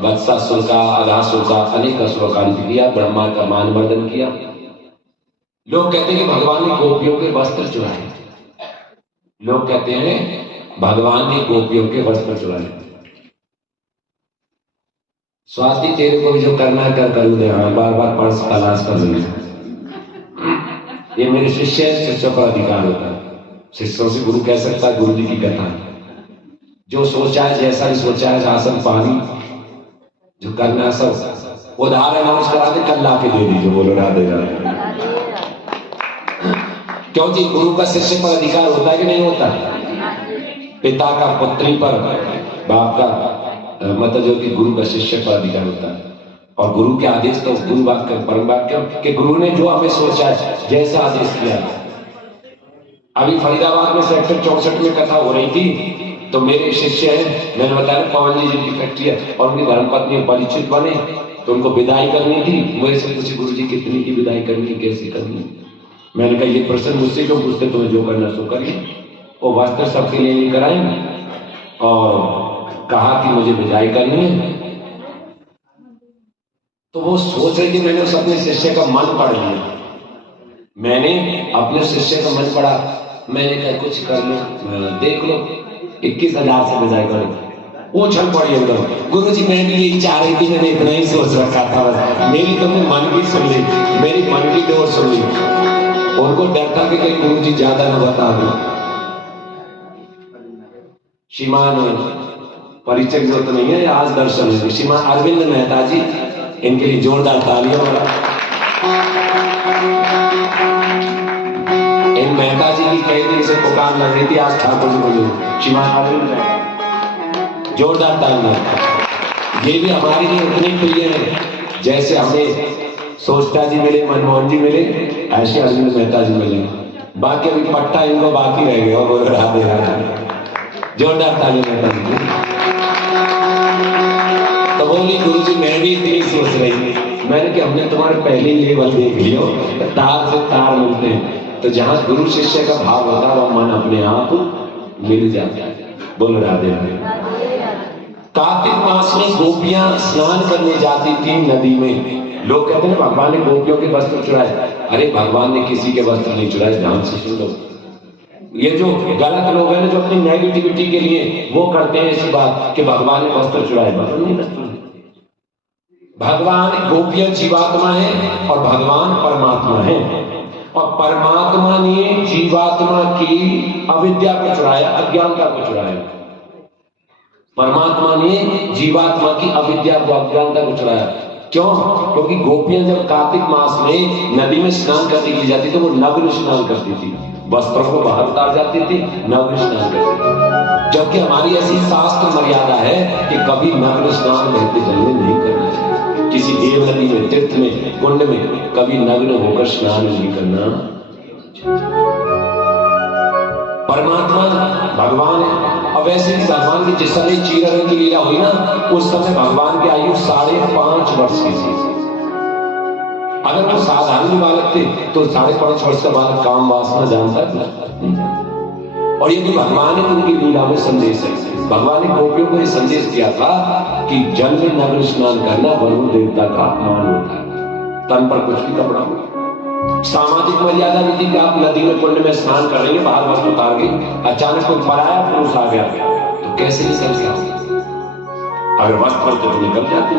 वत्सासुर का, अघासुर का, अनेक असुरों का अंत किया, ब्रह्मा का मान मर्दन किया। लोग कहते हैं कि भगवान ने गोपियों के वस्त्र चुराए। लोग कहते हैं भगवान ने गोपियों के वस्त्र चुराए। स्वाति तेरे को भी जो करना है कर दे। हाँ, बार बार पर्स तलाश कर रही है। ये मेरे शिष्य है, शिष्यों पर अधिकार होता है। शिष्यों से गुरु कह सकता है, गुरु जी की कथा। जो सोचा है, जैसा भी सोचा है, राशन पानी जो करना है सब उधार अनाउंस करा दे, कल ला के दे दीजिए। बोलो राधे राधे। क्यों जी? गुरु का शिष्य पर अधिकार होता है कि नहीं होता? पिता का पुत्री पर, बाप का मतलब जो कि गुरु का शिष्य पर अधिकार होता है। और गुरु के आदेश तो गुरु वाक्य परम वाक्य कि गुरु ने जो हमें सोचा है, जैसा आदेश किया। अभी फरीदाबाद में सेक्टर 64 में कथा हो रही थी, तो मेरे शिष्य हैं, मैंने बताया पवन जी जिनकी फैक्ट्री है, और उनकी धर्मपत्नी परिचित बने, तो उनको विदाई करनी थी। मेरे से पूछे, गुरु जी कितनी की विदाई करनी, कैसी करनी? मैंने कहा ये प्रश्न मुझसे क्यों पूछते, तुम्हें जो करना सो करिए। वो वस्त्र सबके लिए लेकर आए और कहा कि मुझे विदाई करनी है। तो वो सोच रही थी, मैंने उस अपने शिष्य का मन पढ़ लिया। मैंने अपने शिष्य का मन पढ़ा, मैंने कहा कुछ कर लो, देख लो, 21,000 से विदाई करो। वो छल पड़ी एकदम, गुरु जी मैं भी यही चाह रही थी, मैंने इतना ही सोच रखा था, बस मेरी तुमने मन की सुन ली, मेरी मन की डोर सुन ली। उनको डर था कि कहीं गुरु जी ज्यादा न बता दो। श्रीमान परिचय जो तो नहीं है, आज दर्शन है। श्रीमान अरविंद मेहता जी, इनके लिए जोरदार तालियां। इन मेहता जी की कई दिन से पुकार लग रही थी, आज ठाकुर जी बोले श्रीमान अरविंद मेहता, जोरदार तालियां। ये भी हमारे लिए उतनी प्रिय है जैसे हमें सोचता जी मिले, मनमोहन जी मिले, ऐसे अरविंद मेहता जी मिले। बाकी अभी पट्टा इनको बाकी रह गया। बोलो राधे राधे, जोरदार तालियां मेहता जी। तो बोली गुरु जी मैं भी इतनी सोच रही थी। मैंने कि हमने तुम्हारे पहले लेवल देख लियो, तार से तार मिलते हैं। तो जहां गुरु शिष्य का भाव होता है, वह मन अपने आप मिल जाता है। बोलो राधे राधे। कार्तिक मास में गोपियां स्नान करने जाती थी नदी में। लोग कहते हैं भगवान ने गोपियों के वस्त्र चुराए। अरे भगवान ने किसी के वस्त्र नहीं चुराए, ध्यान से सुन लो। ये जो गलत लोग हैं ना, जो अपनी नेगेटिविटी के लिए वो करते हैं ऐसी बात कि भगवान ने वस्त्र चुराए। भगवान नहीं वस्त्र, भगवान गोपियां जीवात्मा है और भगवान परमात्मा है, और परमात्मा ने जीवात्मा की अविद्या को चुराया, अज्ञानता को चुराया। परमात्मा ने जीवात्मा की अविद्या को, अज्ञानता को चुराया। क्यों? क्योंकि गोपियां जब कार्तिक मास में नदी में स्नान करने की जाती थी, वो नग्न स्नान करती थी, वस्त्रों को बाहर उतार जाती थी, नग्न स्नान करती थी। जबकि हमारी ऐसी शास्त्र मर्यादा है कि कभी नग्न स्नान बहते जल में नहीं करना चाहिए। किसी देव नदी में, तीर्थ में, कुंड में कभी नग्न होकर स्नान नहीं करना। परमात्मा भगवान है। अब वैसे भी भगवान की जिस समय चीरहरण की लीला हुई ना, उस समय भगवान की आयु 5.5 वर्ष की थी। अगर वो साधारण बालक थे तो 5.5 वर्ष का बालक काम वासना जानता था। और यदि भगवान ने उनकी लीला में संदेश है, भगवान ने गोपियों को यह संदेश दिया था कि जल में नग्न स्नान करना वरुण देवता का अपमान होता है, तन पर कुछ भी कपड़ा हो। सामाजिक मर्यादा भी थी कि आप नदी में, कुंड में स्नान करेंगे, बाहर वस्त्र उतार के, अचानक कोई पराया पुरुष आ गया तो कैसे निकल गया? अगर वस्त्र तो निकल जाते।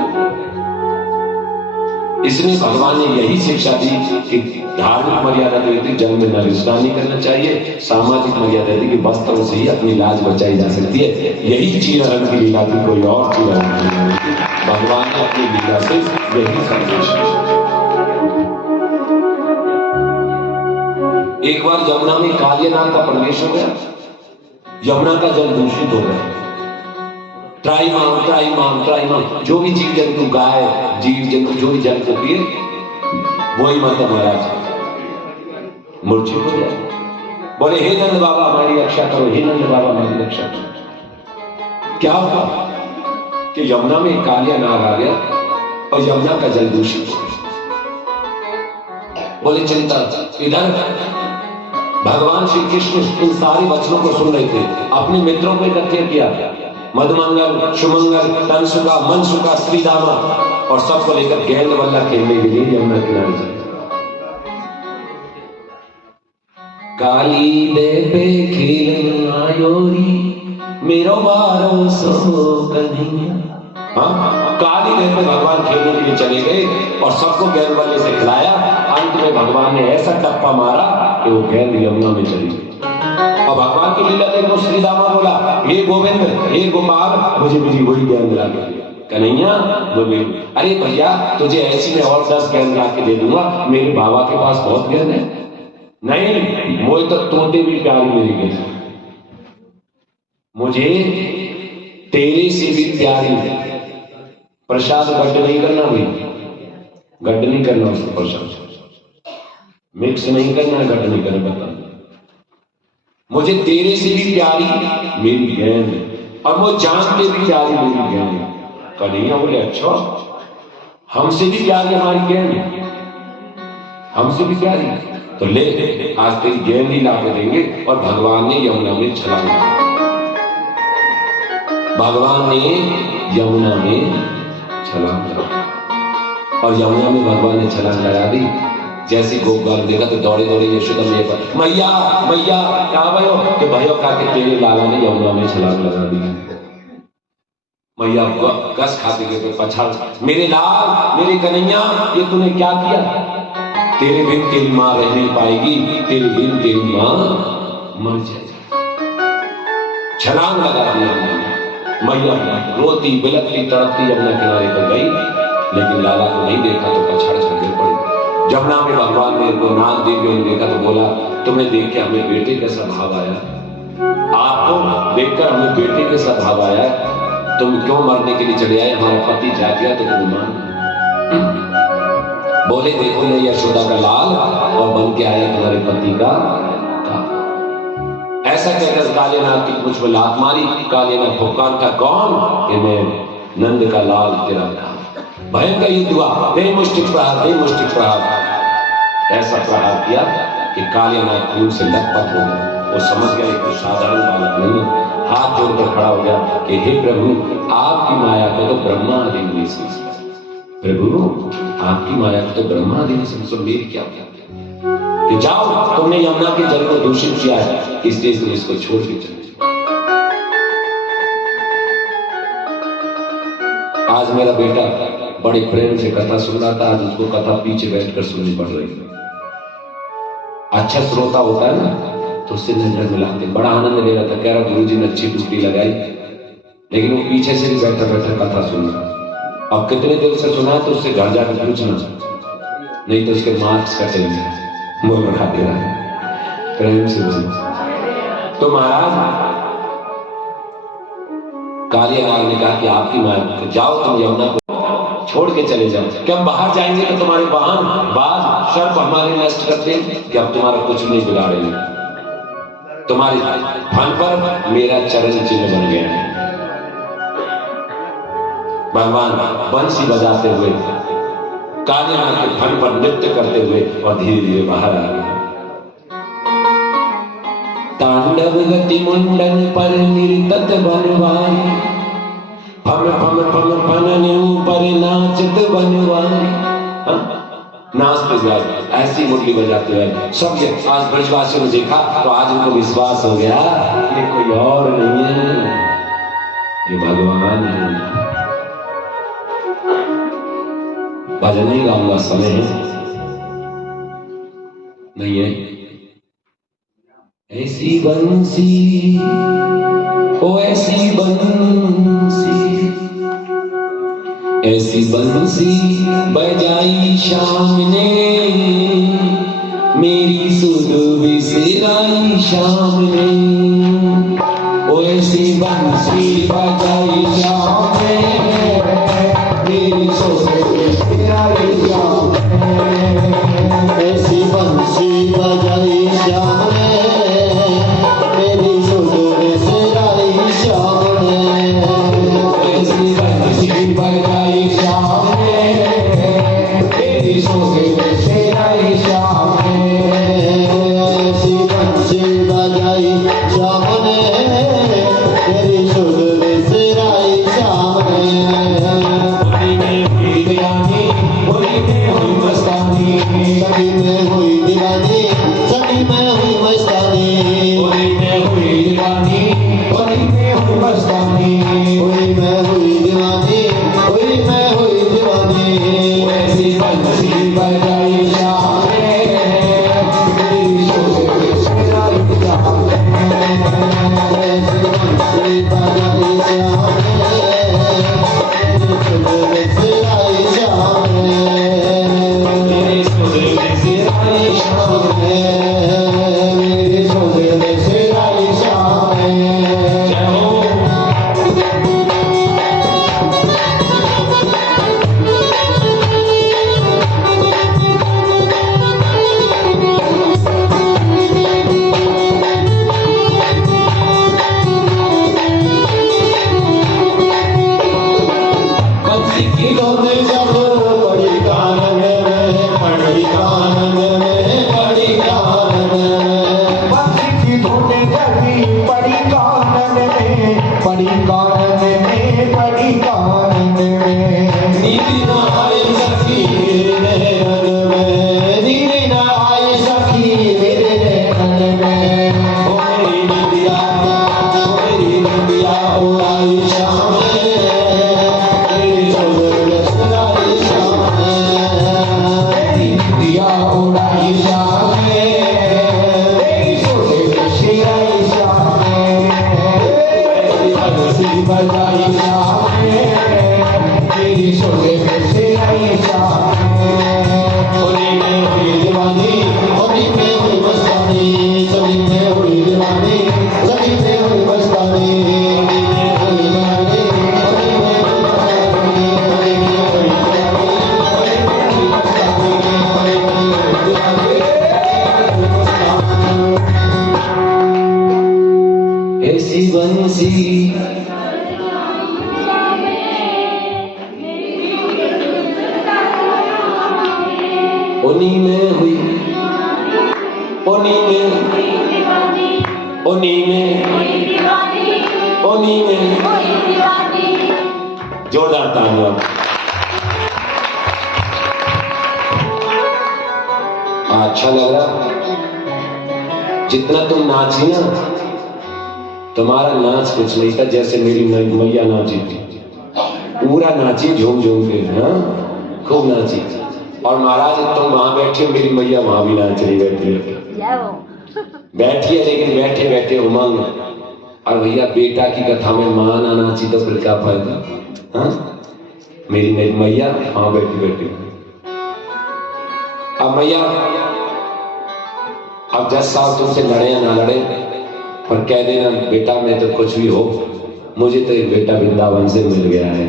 इसलिए भगवान ने यही शिक्षा दी कि धार्मिक मर्यादा तो थी जल में नग्न स्नान नहीं करना चाहिए, सामाजिक मर्यादा थी कि वस्त्रों से ही अपनी लाज बचाई जा सकती है। यही चीरहरण की लीला थी, कोई और चीरहरण की लीला नहीं। भगवान ने अपनी लीला से यही संदेश दिया। एक बार यमुना में कालियानाग का प्रवेश हो गया, यमुना का जल दूषित हो गया। त्राईमाम त्राईमाम त्राईमाम, जो भी जीव जंतु, गाय, जीव जंतु जो भी जल को पिए, वही माता महाराज मूर्छित हो जाए। बोले हे नंद बाबा हमारी रक्षा करो, हे नंद बाबा हमारी रक्षा करो। क्या हुआ कि यमुना में कालियानाग आ गया और यमुना का जल दूषित हो गया। बोले चिंता, इधर भगवान श्री कृष्ण इन सारे वचनों को सुन रहे थे, अपने मित्रों को इकट्ठे किया, मधुमंगल, शुमंगल, तनसुका, मनसुका, श्रीदामा, और सबको लेकर गेंद बल्ला खेलने के लिए यमुना किनारे चले। काली दे पे खेलन आयोरी मेरो बारो सो कन्हैया। हाँ, काली दे पे भगवान खेलने के लिए चले गए और सबको गेंद बल्ले से खिलाया। अंत में भगवान ने ऐसा टप्पा मारा कि वो गेंद यमुना में चली गई। और भगवान की लीला देखो, श्रीदामा बोला हे गोविंद, हे गोपाल, मुझे मेरी वही गेंद ला के दे। कन्हैया बोले अरे भैया, तुझे ऐसी मैं और 10 गेंद ला के दे दूंगा, मेरे बाबा के पास बहुत गेंद है। नहीं, मुझे तो तोते भी प्यारी मेरी गेंद, मुझे तेरे से भी प्यारी। प्रसाद गड्ढ नहीं करना भाई, गड्ढ नहीं करना उसको, प्रसाद मिक्स नहीं करना है, गड्ढ नहीं करना। बता, मुझे तेरे से भी प्यारी मेरी गेंद, और वो जान से भी प्यारी मेरी गेंद। कन्हैया बोले अच्छा, हमसे भी प्यारी हमारी गेंद, हमसे भी प्यारी, तो ले आज तेरी गेंद ही ला के देंगे। और भगवान ने यमुना में छलांग लगाई। भगवान ने यमुना में छलांग लगाई, और यमुना में भगवान ने छलांग लगा दी। जैसे गोपगाल देखा तो दौड़े दौड़े यशोदा मैया मैया क्या भयो, कि भयो खा के तेरे लाला ने यमुना में छलांग लगा दी। मैया कस खाते गए तो पछाड़, मेरे लाल, मेरे कन्हैया, ये तूने क्या किया? तेरे बिन तेरी माँ रह नहीं पाएगी, तेरे बिन तेरी माँ मर जाएगी। छलांग लगा दिया मैया, रोती बिलखती तड़पती यमुना किनारे पर गई, लेकिन लाला को नहीं देखा तो पछाड़ छड़ पड़ी। यमुना में भगवान ने नाग देवियों ने देखा तो बोला तुम्हें देख के हमें बेटे कैसा भाव आया, आपको देखकर हमें बेटे कैसा भाव आया, तुम क्यों मरने के लिए चले आए? हमारा पति जा गया तो तुम मान। बोले देखो मैं यशोदा का लाल और बन के आया तुम्हारे पति का। ऐसा कहकर कालियानाग की मुझ पर लात मारी। कालियानाग फुफकार था कौन? कि मैं नंद का लाल तेरा था। भयंकर युद्ध हुआ, दे मुष्टिक प्रहार, दे मुष्टिक प्रहार। ऐसा प्रहार किया कि कालियानाग खून से लथपथ हो गया। वो समझ गया कि साधारण बालक नहीं, हाथ जोड़कर खड़ा हो गया कि हे प्रभु, आपकी माया को तो ब्रह्मा आदि ने समझा। प्रभु आपकी माया को तो ब्रह्मा आदि ने समझा, मेरी क्या कि जाओ, तुमने यमुना के जल को दूषित किया है, इसलिए इसको छोड़ के चले। आज मेरा बेटा बड़े प्रेम से कथा सुन रहा था। आज उसको कथा पीछे बैठकर सुननी पड़ रही। अच्छा श्रोता होता है ना, तो उससे नजर मिलाते, बड़ा आनंद ले रहा था। कह रहा गुरुजी ने अच्छी ड्यूटी लगाई, लेकिन वो पीछे से भी बैठा बैठा कथा सुना। अब कितने देर से सुना तो उससे घर जाकर पूछना, नहीं तो उसके मार्क्स कटेंगे। मुंह बढ़ा दे रहा है प्रेम से बोल। तो महाराज कालियावाल ने कहा कि आपकी मां, जाओ तुम यमुना को छोड़ के चले जाओ, कि हम बाहर जाएंगे तो तुम्हारे वाहन बाज सर्प हमारे नष्ट करते कि अब तुम्हारा कुछ नहीं बिगाड़ेंगे। तुम्हारे फन पर मेरा चरण चिन्ह बन गया है। भगवान बंसी बजाते हुए कालियावाल के फन पर नृत्य करते हुए और धीरे धीरे बाहर आ गए। तांडव गति मुंडन पर निर्तत बनवाई, फम फम फम फनन ऊपर नाचत बनवाई। नाचते हुए ऐसी मुरली बजाते हुए सब ये आज ब्रजवासियों ने देखा तो आज उनको विश्वास हो गया ये कोई और नहीं है, ये भगवान है। भजन नहीं गाऊंगा, समय है नहीं है। ऐसी बंसी ओ ऐसी बंसी, ऐसी बंसी बजाई शाम ने, मेरी सुध विसराई शाम ने। ओ ऐसी बंसी बजाई शाम ने, मेरी सुध विसराई शाम ने। ऐसी बंसी बजाई शाम ने, मेरी सुध विसराई शाम ने। ऐसी बंसी बजाई शाम ने, मेरी सुध विसराई शाम ने। ऐसी बंसी बजाई शाम ने, मेरी सुध विसराई शाम ने। होली में हुई दीवानी, होली में हुई मस्तानी, सभी में हुई दीवानी, सभी में हुई मस्तानी। होली में हुई दीवानी, होली में हुई मस्तानी। हुई में हुई दीवानी, हुई में हुई दीवानी। ऐसी बंसी बजाई शाम ने, मेरी सुध विसराई शाम ने। ऐसी बंसी बजाई शाम ने, मेरी सुध विसराई शाम ने। मेरी सुध विसराई शाम ने, मेरी सुध विसराई शाम ने। जय हो। बंसी की धुन जब बड़ी कानन में, बड़ी कानन में, बड़ी कानन में। बंसी की धुन जब बड़ी कानन में, बड़ी कानन में, बड़ी कानन में। नींद न आए सखी मेरे नैनन में, नींद न आए सखी मेरे नैनन में। ओ मेरी निंदिया, ओ मेरी निंदिया उड़ाई शाम ने, मेरी सुध विसराई शाम ने। दिया उड़ाई शाम ने, मेरी सुध विसराई शाम ने। ऐसी बंसी बजाई शाम ने, मेरी सुध विसराई शाम ने। होली में हुई दीवानी, होली में हुई मस्तानी। सभी में हुई दीवानी, सभी में हुई मस्तानी। होली में हुई दीवानी, होली में हुई मस्तानी। होली में हुई दीवानी, होली में हुई मस्तानी। होली में हुई दीवानी, होली में मस्तानी। ऐसी बंसी उन्हीं में हुई, उन्हीं में, उन्हीं में, उन्हीं में। जोरदार तालियां। अच्छा लग रहा? जितना तुम नाची ना, तुम्हारा नाच कुछ नहीं था, जैसे मेरी मैया नाची थी। पूरा नाची झूम झूम के, हाँ खूब नाची। और महाराज तुम वहां बैठे, मेरी मैया वहां भी नाच रही बैठी है, लेकिन बैठे बैठे उमंग। और भैया बेटा की कथा में मां ना नाची तो फिर क्या फायदा, हाँ? मेरी मैया वहां बैठी बैठी। अब मैया, अब 10 साल तुमसे लड़े या ना लड़े, पर कह देना बेटा मैं तो कुछ भी हो, मुझे तो एक बेटा वृंदावन से मिल गया है।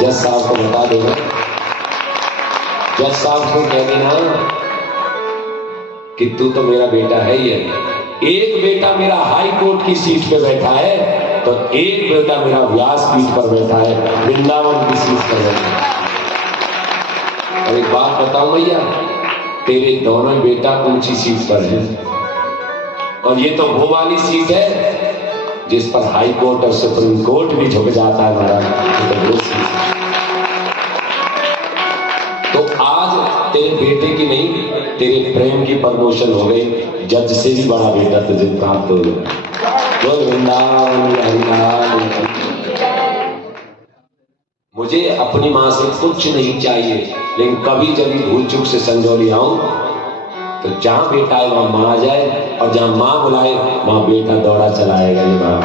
10 साल को बता देना, 10 साल को कह देना कि तू तो मेरा बेटा है ही है। एक बेटा मेरा हाई कोर्ट की सीट पे बैठा है, तो एक बेटा मेरा व्यासपीठ पर बैठा है, वृंदावन की सीट पर बैठा है। और एक बात बताऊं भैया, तेरे दोनों बेटा ऊंची सीट पर है, और ये तो वो वाली सीट है जिस पर हाई कोर्ट और सुप्रीम कोर्ट भी झुक जाता है महाराज। तो आज तेरे बेटे की नहीं, तेरे प्रेम की प्रमोशन हो गई, जज से भी बड़ा बेटा तुझे प्राप्त हो गया। बोल वृंदावन हरिलाल। मुझे अपनी मां से कुछ नहीं चाहिए, लेकिन कभी जब भूल चूक से संजौली आऊं तो जहां बेटा है वहां मां आ जाए, और जहां मां बुलाए वहां बेटा दौड़ा चलाएगा। ये बात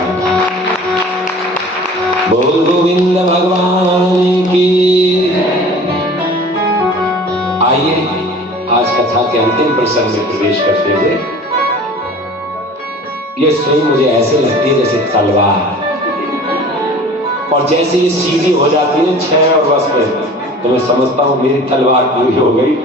बोल गोविंद भगवान की। आइए आज कथा के अंतिम प्रसंग में प्रवेश करते हुए, ये सुई मुझे ऐसे लगती है जैसे तलवार, और जैसे ये सीधी हो जाती है 6 वर्ष में, तो मैं समझता हूं मेरी तलवार पूरी हो गई।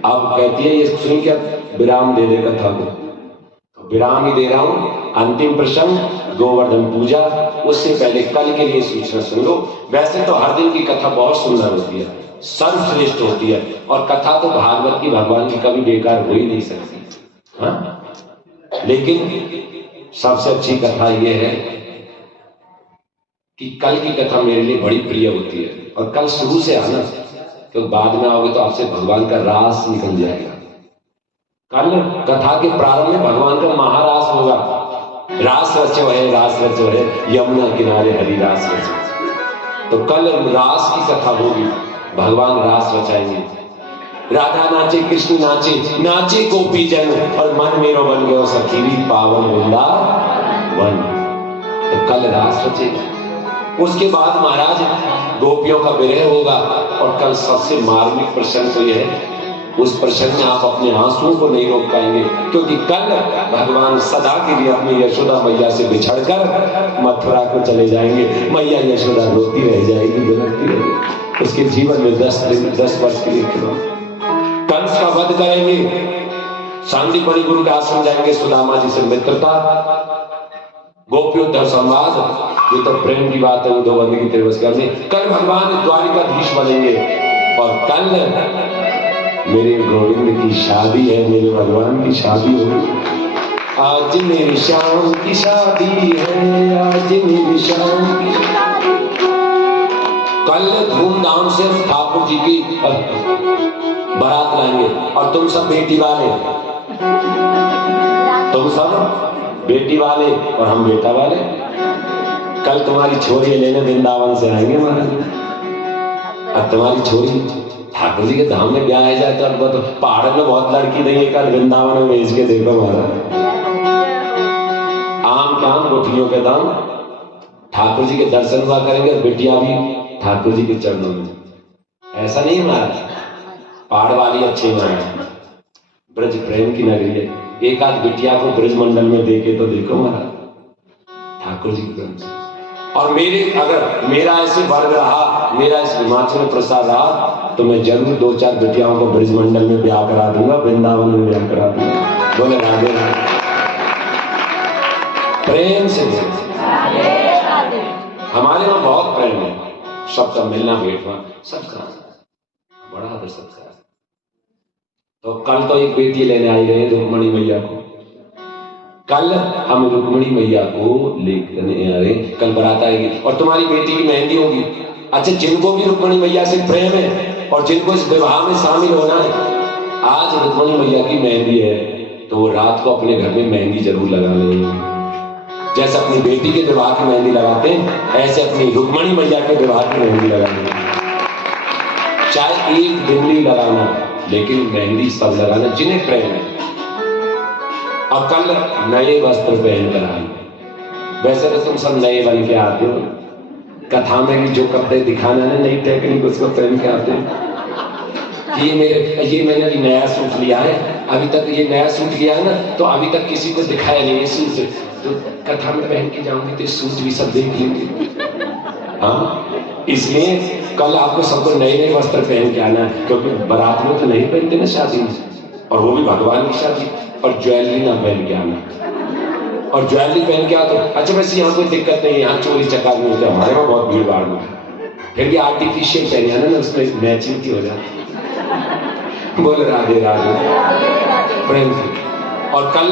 अब कहती है ये सुई क्या विराम दे दे कथा को, तो विराम ही दे रहा हूं। अंतिम प्रसंग गोवर्धन पूजा, उससे पहले कल के लिए सूचना सुन लो। वैसे तो हर दिन की कथा बहुत सुंदर होती है, सर्वश्रेष्ठ होती है, और कथा तो भागवत की भगवान की कभी बेकार हो ही नहीं सकती, हाँ? लेकिन सबसे अच्छी कथा यह है कि कल की कथा मेरे लिए बड़ी प्रिय होती है। और कल शुरू से आना, क्योंकि बाद में आओगे तो आपसे भगवान का रास निकल जाएगा। कल कथा के प्रारंभ में भगवान का महारास होगा। रास रचो है यमुना किनारे हरि रास रचो। तो कल रास की कथा होगी, भगवान रास रचाएंगे। राधा नाचे कृष्ण नाचे, नाचे गोपी जन, और मन मेरो बन गयो सखीरी पावन वृंदावन। तो कल रास रचेगा। उसके बाद महाराज गोपियों का विरह होगा, और कल सबसे मार्मिक प्रसंग तो यह है, उस प्रसंग में आप अपने आंसुओं को नहीं रोक पाएंगे, क्योंकि कल भगवान सदा के लिए अपनी यशोदा मैया से बिछड़कर मथुरा को चले जाएंगे। मैया यशोदा रोती रह जाएगी, बिलखती रहेगी। उसके जीवन में 10 वर्ष के लिए कंस का वध करेंगे, सांदीपनि गुरु के आश्रम जाएंगे, सुदामा जी से मित्रता, गोपियों संवाद। ये तो प्रेम की बात है, उद्धव की तिरवस करने। कल भगवान द्वारिकाधीश बनेंगे, और कल मेरे गोविंद की शादी है, मेरे भगवान की शादी होगी। आज मेरी शाम की शादी है, आज मेरी शाम की शादी। कल धूमधाम से ठाकुर जी की बारात लाएंगे, और तुम सब बेटी वाले, तुम सब बेटी वाले और हम बेटा वाले। कल तुम्हारी छोरी लेने वृंदावन से आएंगे महाराज। अब तुम्हारी छोरी ठाकुर जी के धाम में ब्याह जाए तो अब तो पहाड़ में बहुत लड़की देंगे, कल वृंदावन में भेज के देखो महाराज। आम काम गुठलियों के दाम, ठाकुर जी के दर्शन हुआ करेंगे, और बिटिया भी ठाकुर जी के चरणों में। ऐसा नहीं महाराज, पहाड़ वाली अच्छी महाराज, ब्रज प्रेम की नगरी है। एक आध बिटिया को ब्रज मंडल में देखे तो देखो महाराज ठाकुर जी के। और अगर मेरा ऐसे वर्ग रहा, मेरा इस हिमाचल में प्रसाद रहा, तो मैं जरूर 2-4 बिटियाओं को ब्रज मंडल में ब्याह करा दूंगा, वृंदावन में ब्याह करा दूंगा। बोले राधे प्रेम से। हमारे वहां बहुत प्रेम है, सबका मिलना भेंटना सबका बड़ा आदर सत्कार। तो कल तो एक बेटी लेने आई रहे रुक्मणी मैया को, कल हम रुक्मणी मैया को लेकर आ रहे, कल बारात आएगी, और तुम्हारी बेटी की मेहंदी होगी। अच्छा, जिनको भी रुक्मणी मैया से प्रेम है और जिनको इस विवाह में शामिल होना है, आज रुक्मणी मैया की मेहंदी है, तो वो रात को अपने घर में मेहंदी जरूर लगा लेंगे। जैसे अपनी बेटी के विवाह की मेहंदी लगाते हैं, ऐसे अपनी रुक्मणी मैया के विवाह की मेहंदी लगानी। चाहे एक बिंदी लगाना, लेकिन मेहंदी सब लगाना जिन्हें प्रेम है। और कल नए वस्त्र पहन कर आए। वैसे तो तुम सब नए बन के आते हो, कथा में भी जो कपड़े दिखाना है नई टेक्निक उसको पहन के आते हैं। ये मैंने अभी नया सूट लिया है, अभी तक ये नया सूट लिया है ना, तो अभी तक किसी को दिखाया नहीं ये सूट, तो कथा में पहन के जाऊंगी तो सूट भी सब देख लेंगे। हाँ, इसलिए कल आपको सबको नए नए वस्त्र पहन के आना है, क्योंकि बारात में तो नहीं पहनते ना शादी में, और वो भी भगवान की शादी। और ज्वेलरी ना पहन के आना, और ज्वेलरी पहन के आ तो अच्छा वैसे यहाँ कोई दिक्कत नहीं है, यहाँ चोरी चकारी नहीं होता, हमारे वहाँ बहुत भीड़ भाड़ में। फिर भी आर्टिफिशियल पहने आना ना, उसमें मैचिंग की हो जाती। बोल राधे राधे फ्रेंड्स। और कल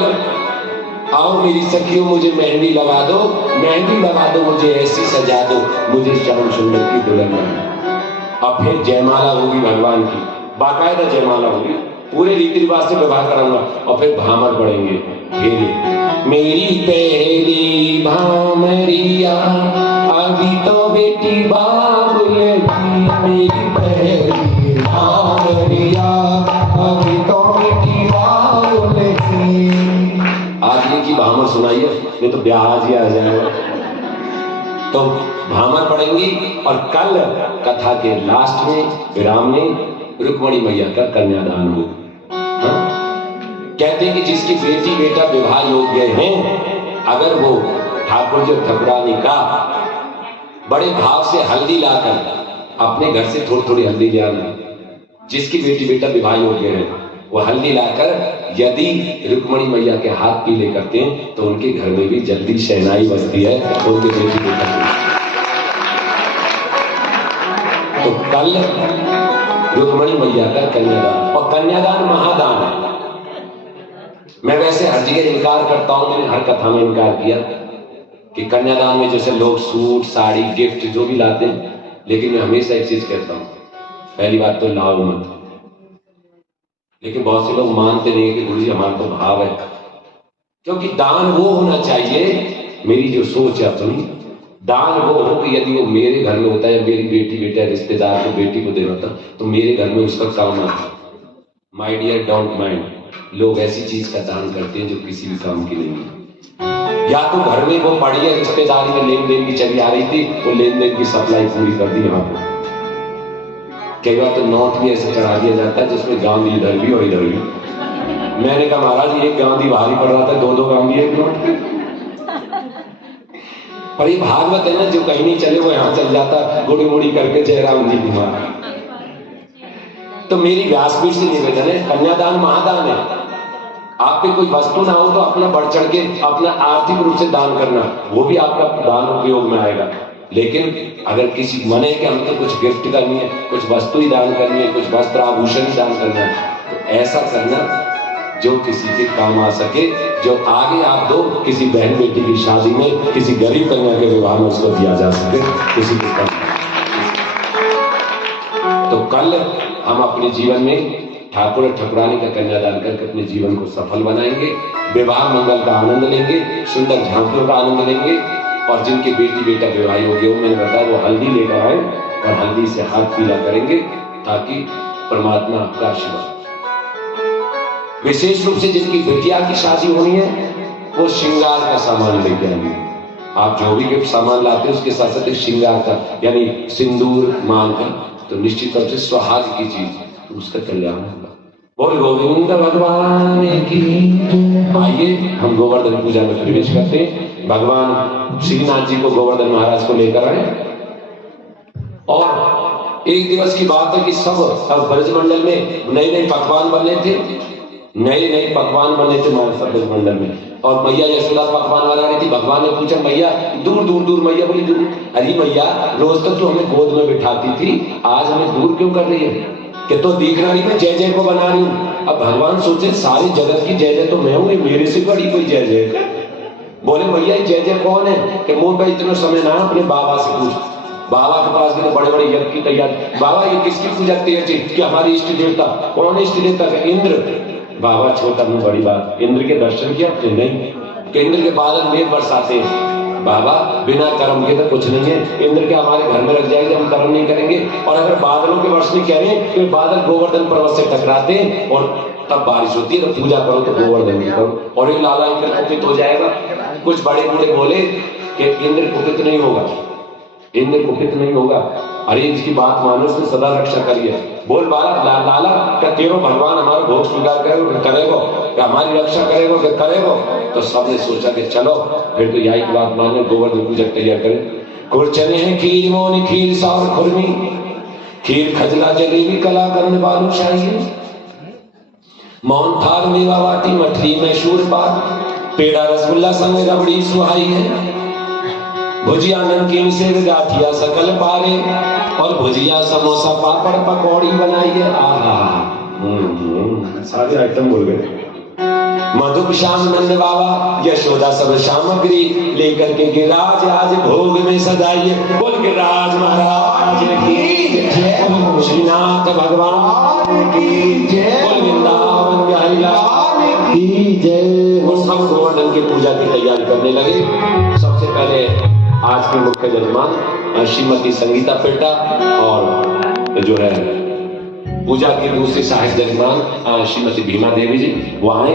आओ मेरी सखियों मुझे मेहंदी लगा दो, मेहंदी लगा दो, मुझे ऐसी सजा दो, मुझे श्याम सुंदर की दुल्हन बना। अब फिर जयमाला होगी भगवान की, बाकायदा जयमाला होगी, पूरे रीति रिवाज से विवाह कराऊंगा। और फिर भामर पड़ेंगे, फिर मेरी पहली भामरिया अभी तो बेटी बाबुल की, मेरी पहली भामरिया अभी तो बेटी बाबुल की। आगे की भामर सुनाइए, नहीं तो ब्याज ही आ जाएगा। तो भामर पड़ेंगी। और कल कथा के लास्ट में विराम में रुक्मणी मैया का कन्यादान हो। कहते हैं कि जिसकी बेटी बेटा विवाह योग्य हैं, अगर वो ठाकुर जी ठाकुरानी का बड़े भाव से हल्दी लाकर अपने घर से थोड़ी थोड़ी हल्दी ले आना, जिसकी बेटी बेटा विवाह योग्य है वो हल्दी लाकर यदि रुक्मणी मैया के हाथ पीले करते हैं तो उनके घर में भी जल्दी शहनाई बजती है, उनके बेटी बेटा। तो कल रुक्मणी मैया का कन्यादान, और कन्यादान महादान है। मैं वैसे हर जगह इनकार करता हूं, मैंने हर कथा में इनकार किया कि कन्यादान में जैसे लोग सूट साड़ी गिफ्ट जो भी लाते हैं, लेकिन मैं हमेशा एक चीज कहता हूं, पहली बात तो लाओ मत। लेकिन बहुत से लोग मानते नहीं कि गुरु जी हमारा तो भाव है, क्योंकि दान वो होना चाहिए, मेरी जो सोच है अपनी, दान वो हो कि यदि वो मेरे घर में होता है, मेरी बेटी बेटा रिश्तेदार को बेटी को देना था तो मेरे घर में उसका काम आता। माय डियर डोंट माइंड, लोग ऐसी चीज का दान करते हैं जो किसी भी काम की नहीं है। या तो घर में वो बढ़िया रिश्तेदारी में लेन देन की चली आ रही थी, वो लेन देन की सप्लाई पूरी कर दी। यहाँ पे कई बार तो नोट भी ऐसे चढ़ा दिया जाता है जिसमें गांधी इधर भी और इधर भी। मैंने कहा महाराज एक गांधी भारी पड़ रहा था, दो गांधी एक नोट। पर ये भागवत है ना, जो कहीं नहीं चले वो यहां चल जाता, गुड़ी मुड़ी करके जयराम जी बीमार। तो मेरी व्यासपीठ से निवेदन है, कन्यादान महादान है। आप पे कोई वस्तु ना हो तो अपना बढ़ चढ़ के अपना आर्थिक रूप से दान करना, वो भी आपका दान उपयोग में आएगा। लेकिन अगर किसी मन है कि हमको कुछ गिफ्ट करनी है, कुछ वस्तु ही दान करनी है, कुछ वस्त्र आभूषण ही दान करना है, तो ऐसा करना जो किसी के काम आ सके, जो आगे आप दो किसी बहन बेटी की शादी में, किसी गरीब कन्या के विवाह में उसको दिया जा सके, किसी के काम। तो कल हम अपने जीवन में ठाकुर ठाकुरानी का कन्यादान करके अपने जीवन को सफल बनाएंगे, विवाह मंगल का आनंद लेंगे, सुंदर झांकियों का आनंद लेंगे। और जिनके बेटी बेटा विवाह योग्य हो, मैंने बताया वो हल्दी लेकर आए और हल्दी से हाथ पीला करेंगे, ताकि परमात्मा आपका आशीर्वाद। विशेष रूप से जिनकी बिटिया की शादी होनी है वो श्रृंगार का सामान लेके आएंगे। आप जो भी गिफ्ट सामान लाते हैं उसके साथ साथ श्रृंगार का, यानी सिंदूर मान का, तो निश्चित तौर से सुहाग की चीज, तो उसका कल्याण होगा। बोल गोविंद भगवान की। आइए हम गोवर्धन पूजा में प्रवेश करते हैं। भगवान श्रीनाथ जी को गोवर्धन महाराज को लेकर आए, और एक दिवस की बात है कि सब ब्रजमंडल में नए नए पकवान बने थे, नए पकवान बने थे सब ब्रजमंडल में। और मैया यशोदा पकवान बना रही थी। भगवान ने पूछा मैया दूर दूर दूर, मैया बोली दूर, अरे मैया रोज तक तो हमें गोद में बिठाती थी, आज हमें दूर क्यों कर रही है? कि तो दिख रही मैं जय जय को बना रही हूँ। अब भगवान सोचे सारी जगत की जय जय तो मैं हूँ, मेरे से बड़ी कोई जय जय। बोले मैया जय जय कौन है? कि मोह पे इतना समय ना अपने बाबा से पूछ। बाबा के पास गए, बड़े बड़े यज्ञ की तैयारी। बाबा ये किसकी पूजा तैयार थी? कि हमारी इष्ट देवता। कौन इष्ट देवता? इंद्र। बाबा छोटा मुंह बड़ी बात, इंद्र के दर्शन किया आपने? नहीं। कि इंद्र के बादल मेघ बरसाते हैं। बाबा बिना कर्म के तो कुछ नहीं है। इंद्र के हमारे घर में रख जाएंगे, हम कर्म नहीं करेंगे। और अगर बादलों के वर्ष में कह रहे हैं कि बादल गोवर्धन पर्वत से टकराते हैं और तब बारिश होती है, तो पूजा करो तो गोवर्धन की करो, और ये लाला इंद्र कुपित हो जाएगा। कुछ बड़े बूढ़े बोले कि इंद्र कुपित नहीं होगा, इंद्र कुपित नहीं होगा। अरे इसकी बात मानो, उसने सदा रक्षा करी है। बोल बाला लाला क्या तेरो भगवान हमारा भोग स्वीकार करेगा, करेगो क्या हमारी रक्षा करेगो, क्या करेगो? तो सबने सोचा कि चलो फिर तो यही बात माने, गोवर्धन पूजा तैयार करें। कुरचने हैं खीर मोनी, खीर सावर खुरमी, खीर खजला जलेबी कलाकंद बालूशाही, मौन थाल मेवा वाटी मठरी में शूरपात, पेड़ा रसगुल्ला संग रबड़ी सुहाई है, भुजिया नमकीन से गाठिया सकल पारे, और भुजिया समोसा पापड़ पकौड़ी बनाई है। सारे आइटम बोल गए। मधुप श्याम नंद बाबा यशोदा सब सामग्री लेकर के गिरिराज आज भोग में सजाइए। बोल गिरिराज महाराज की जय, श्रीनाथ भगवान की जय, बोल वृंदावन बिहारी लाल की जय। और सब गोवर्धन की पूजा की तैयारी करने लगे। सबसे पहले आज के मुख्य जजमान श्रीमती संगीता पेटा, और जो है पूजा की दूसरी सहायक जजमान श्रीमती भीमा देवी जी वो आए।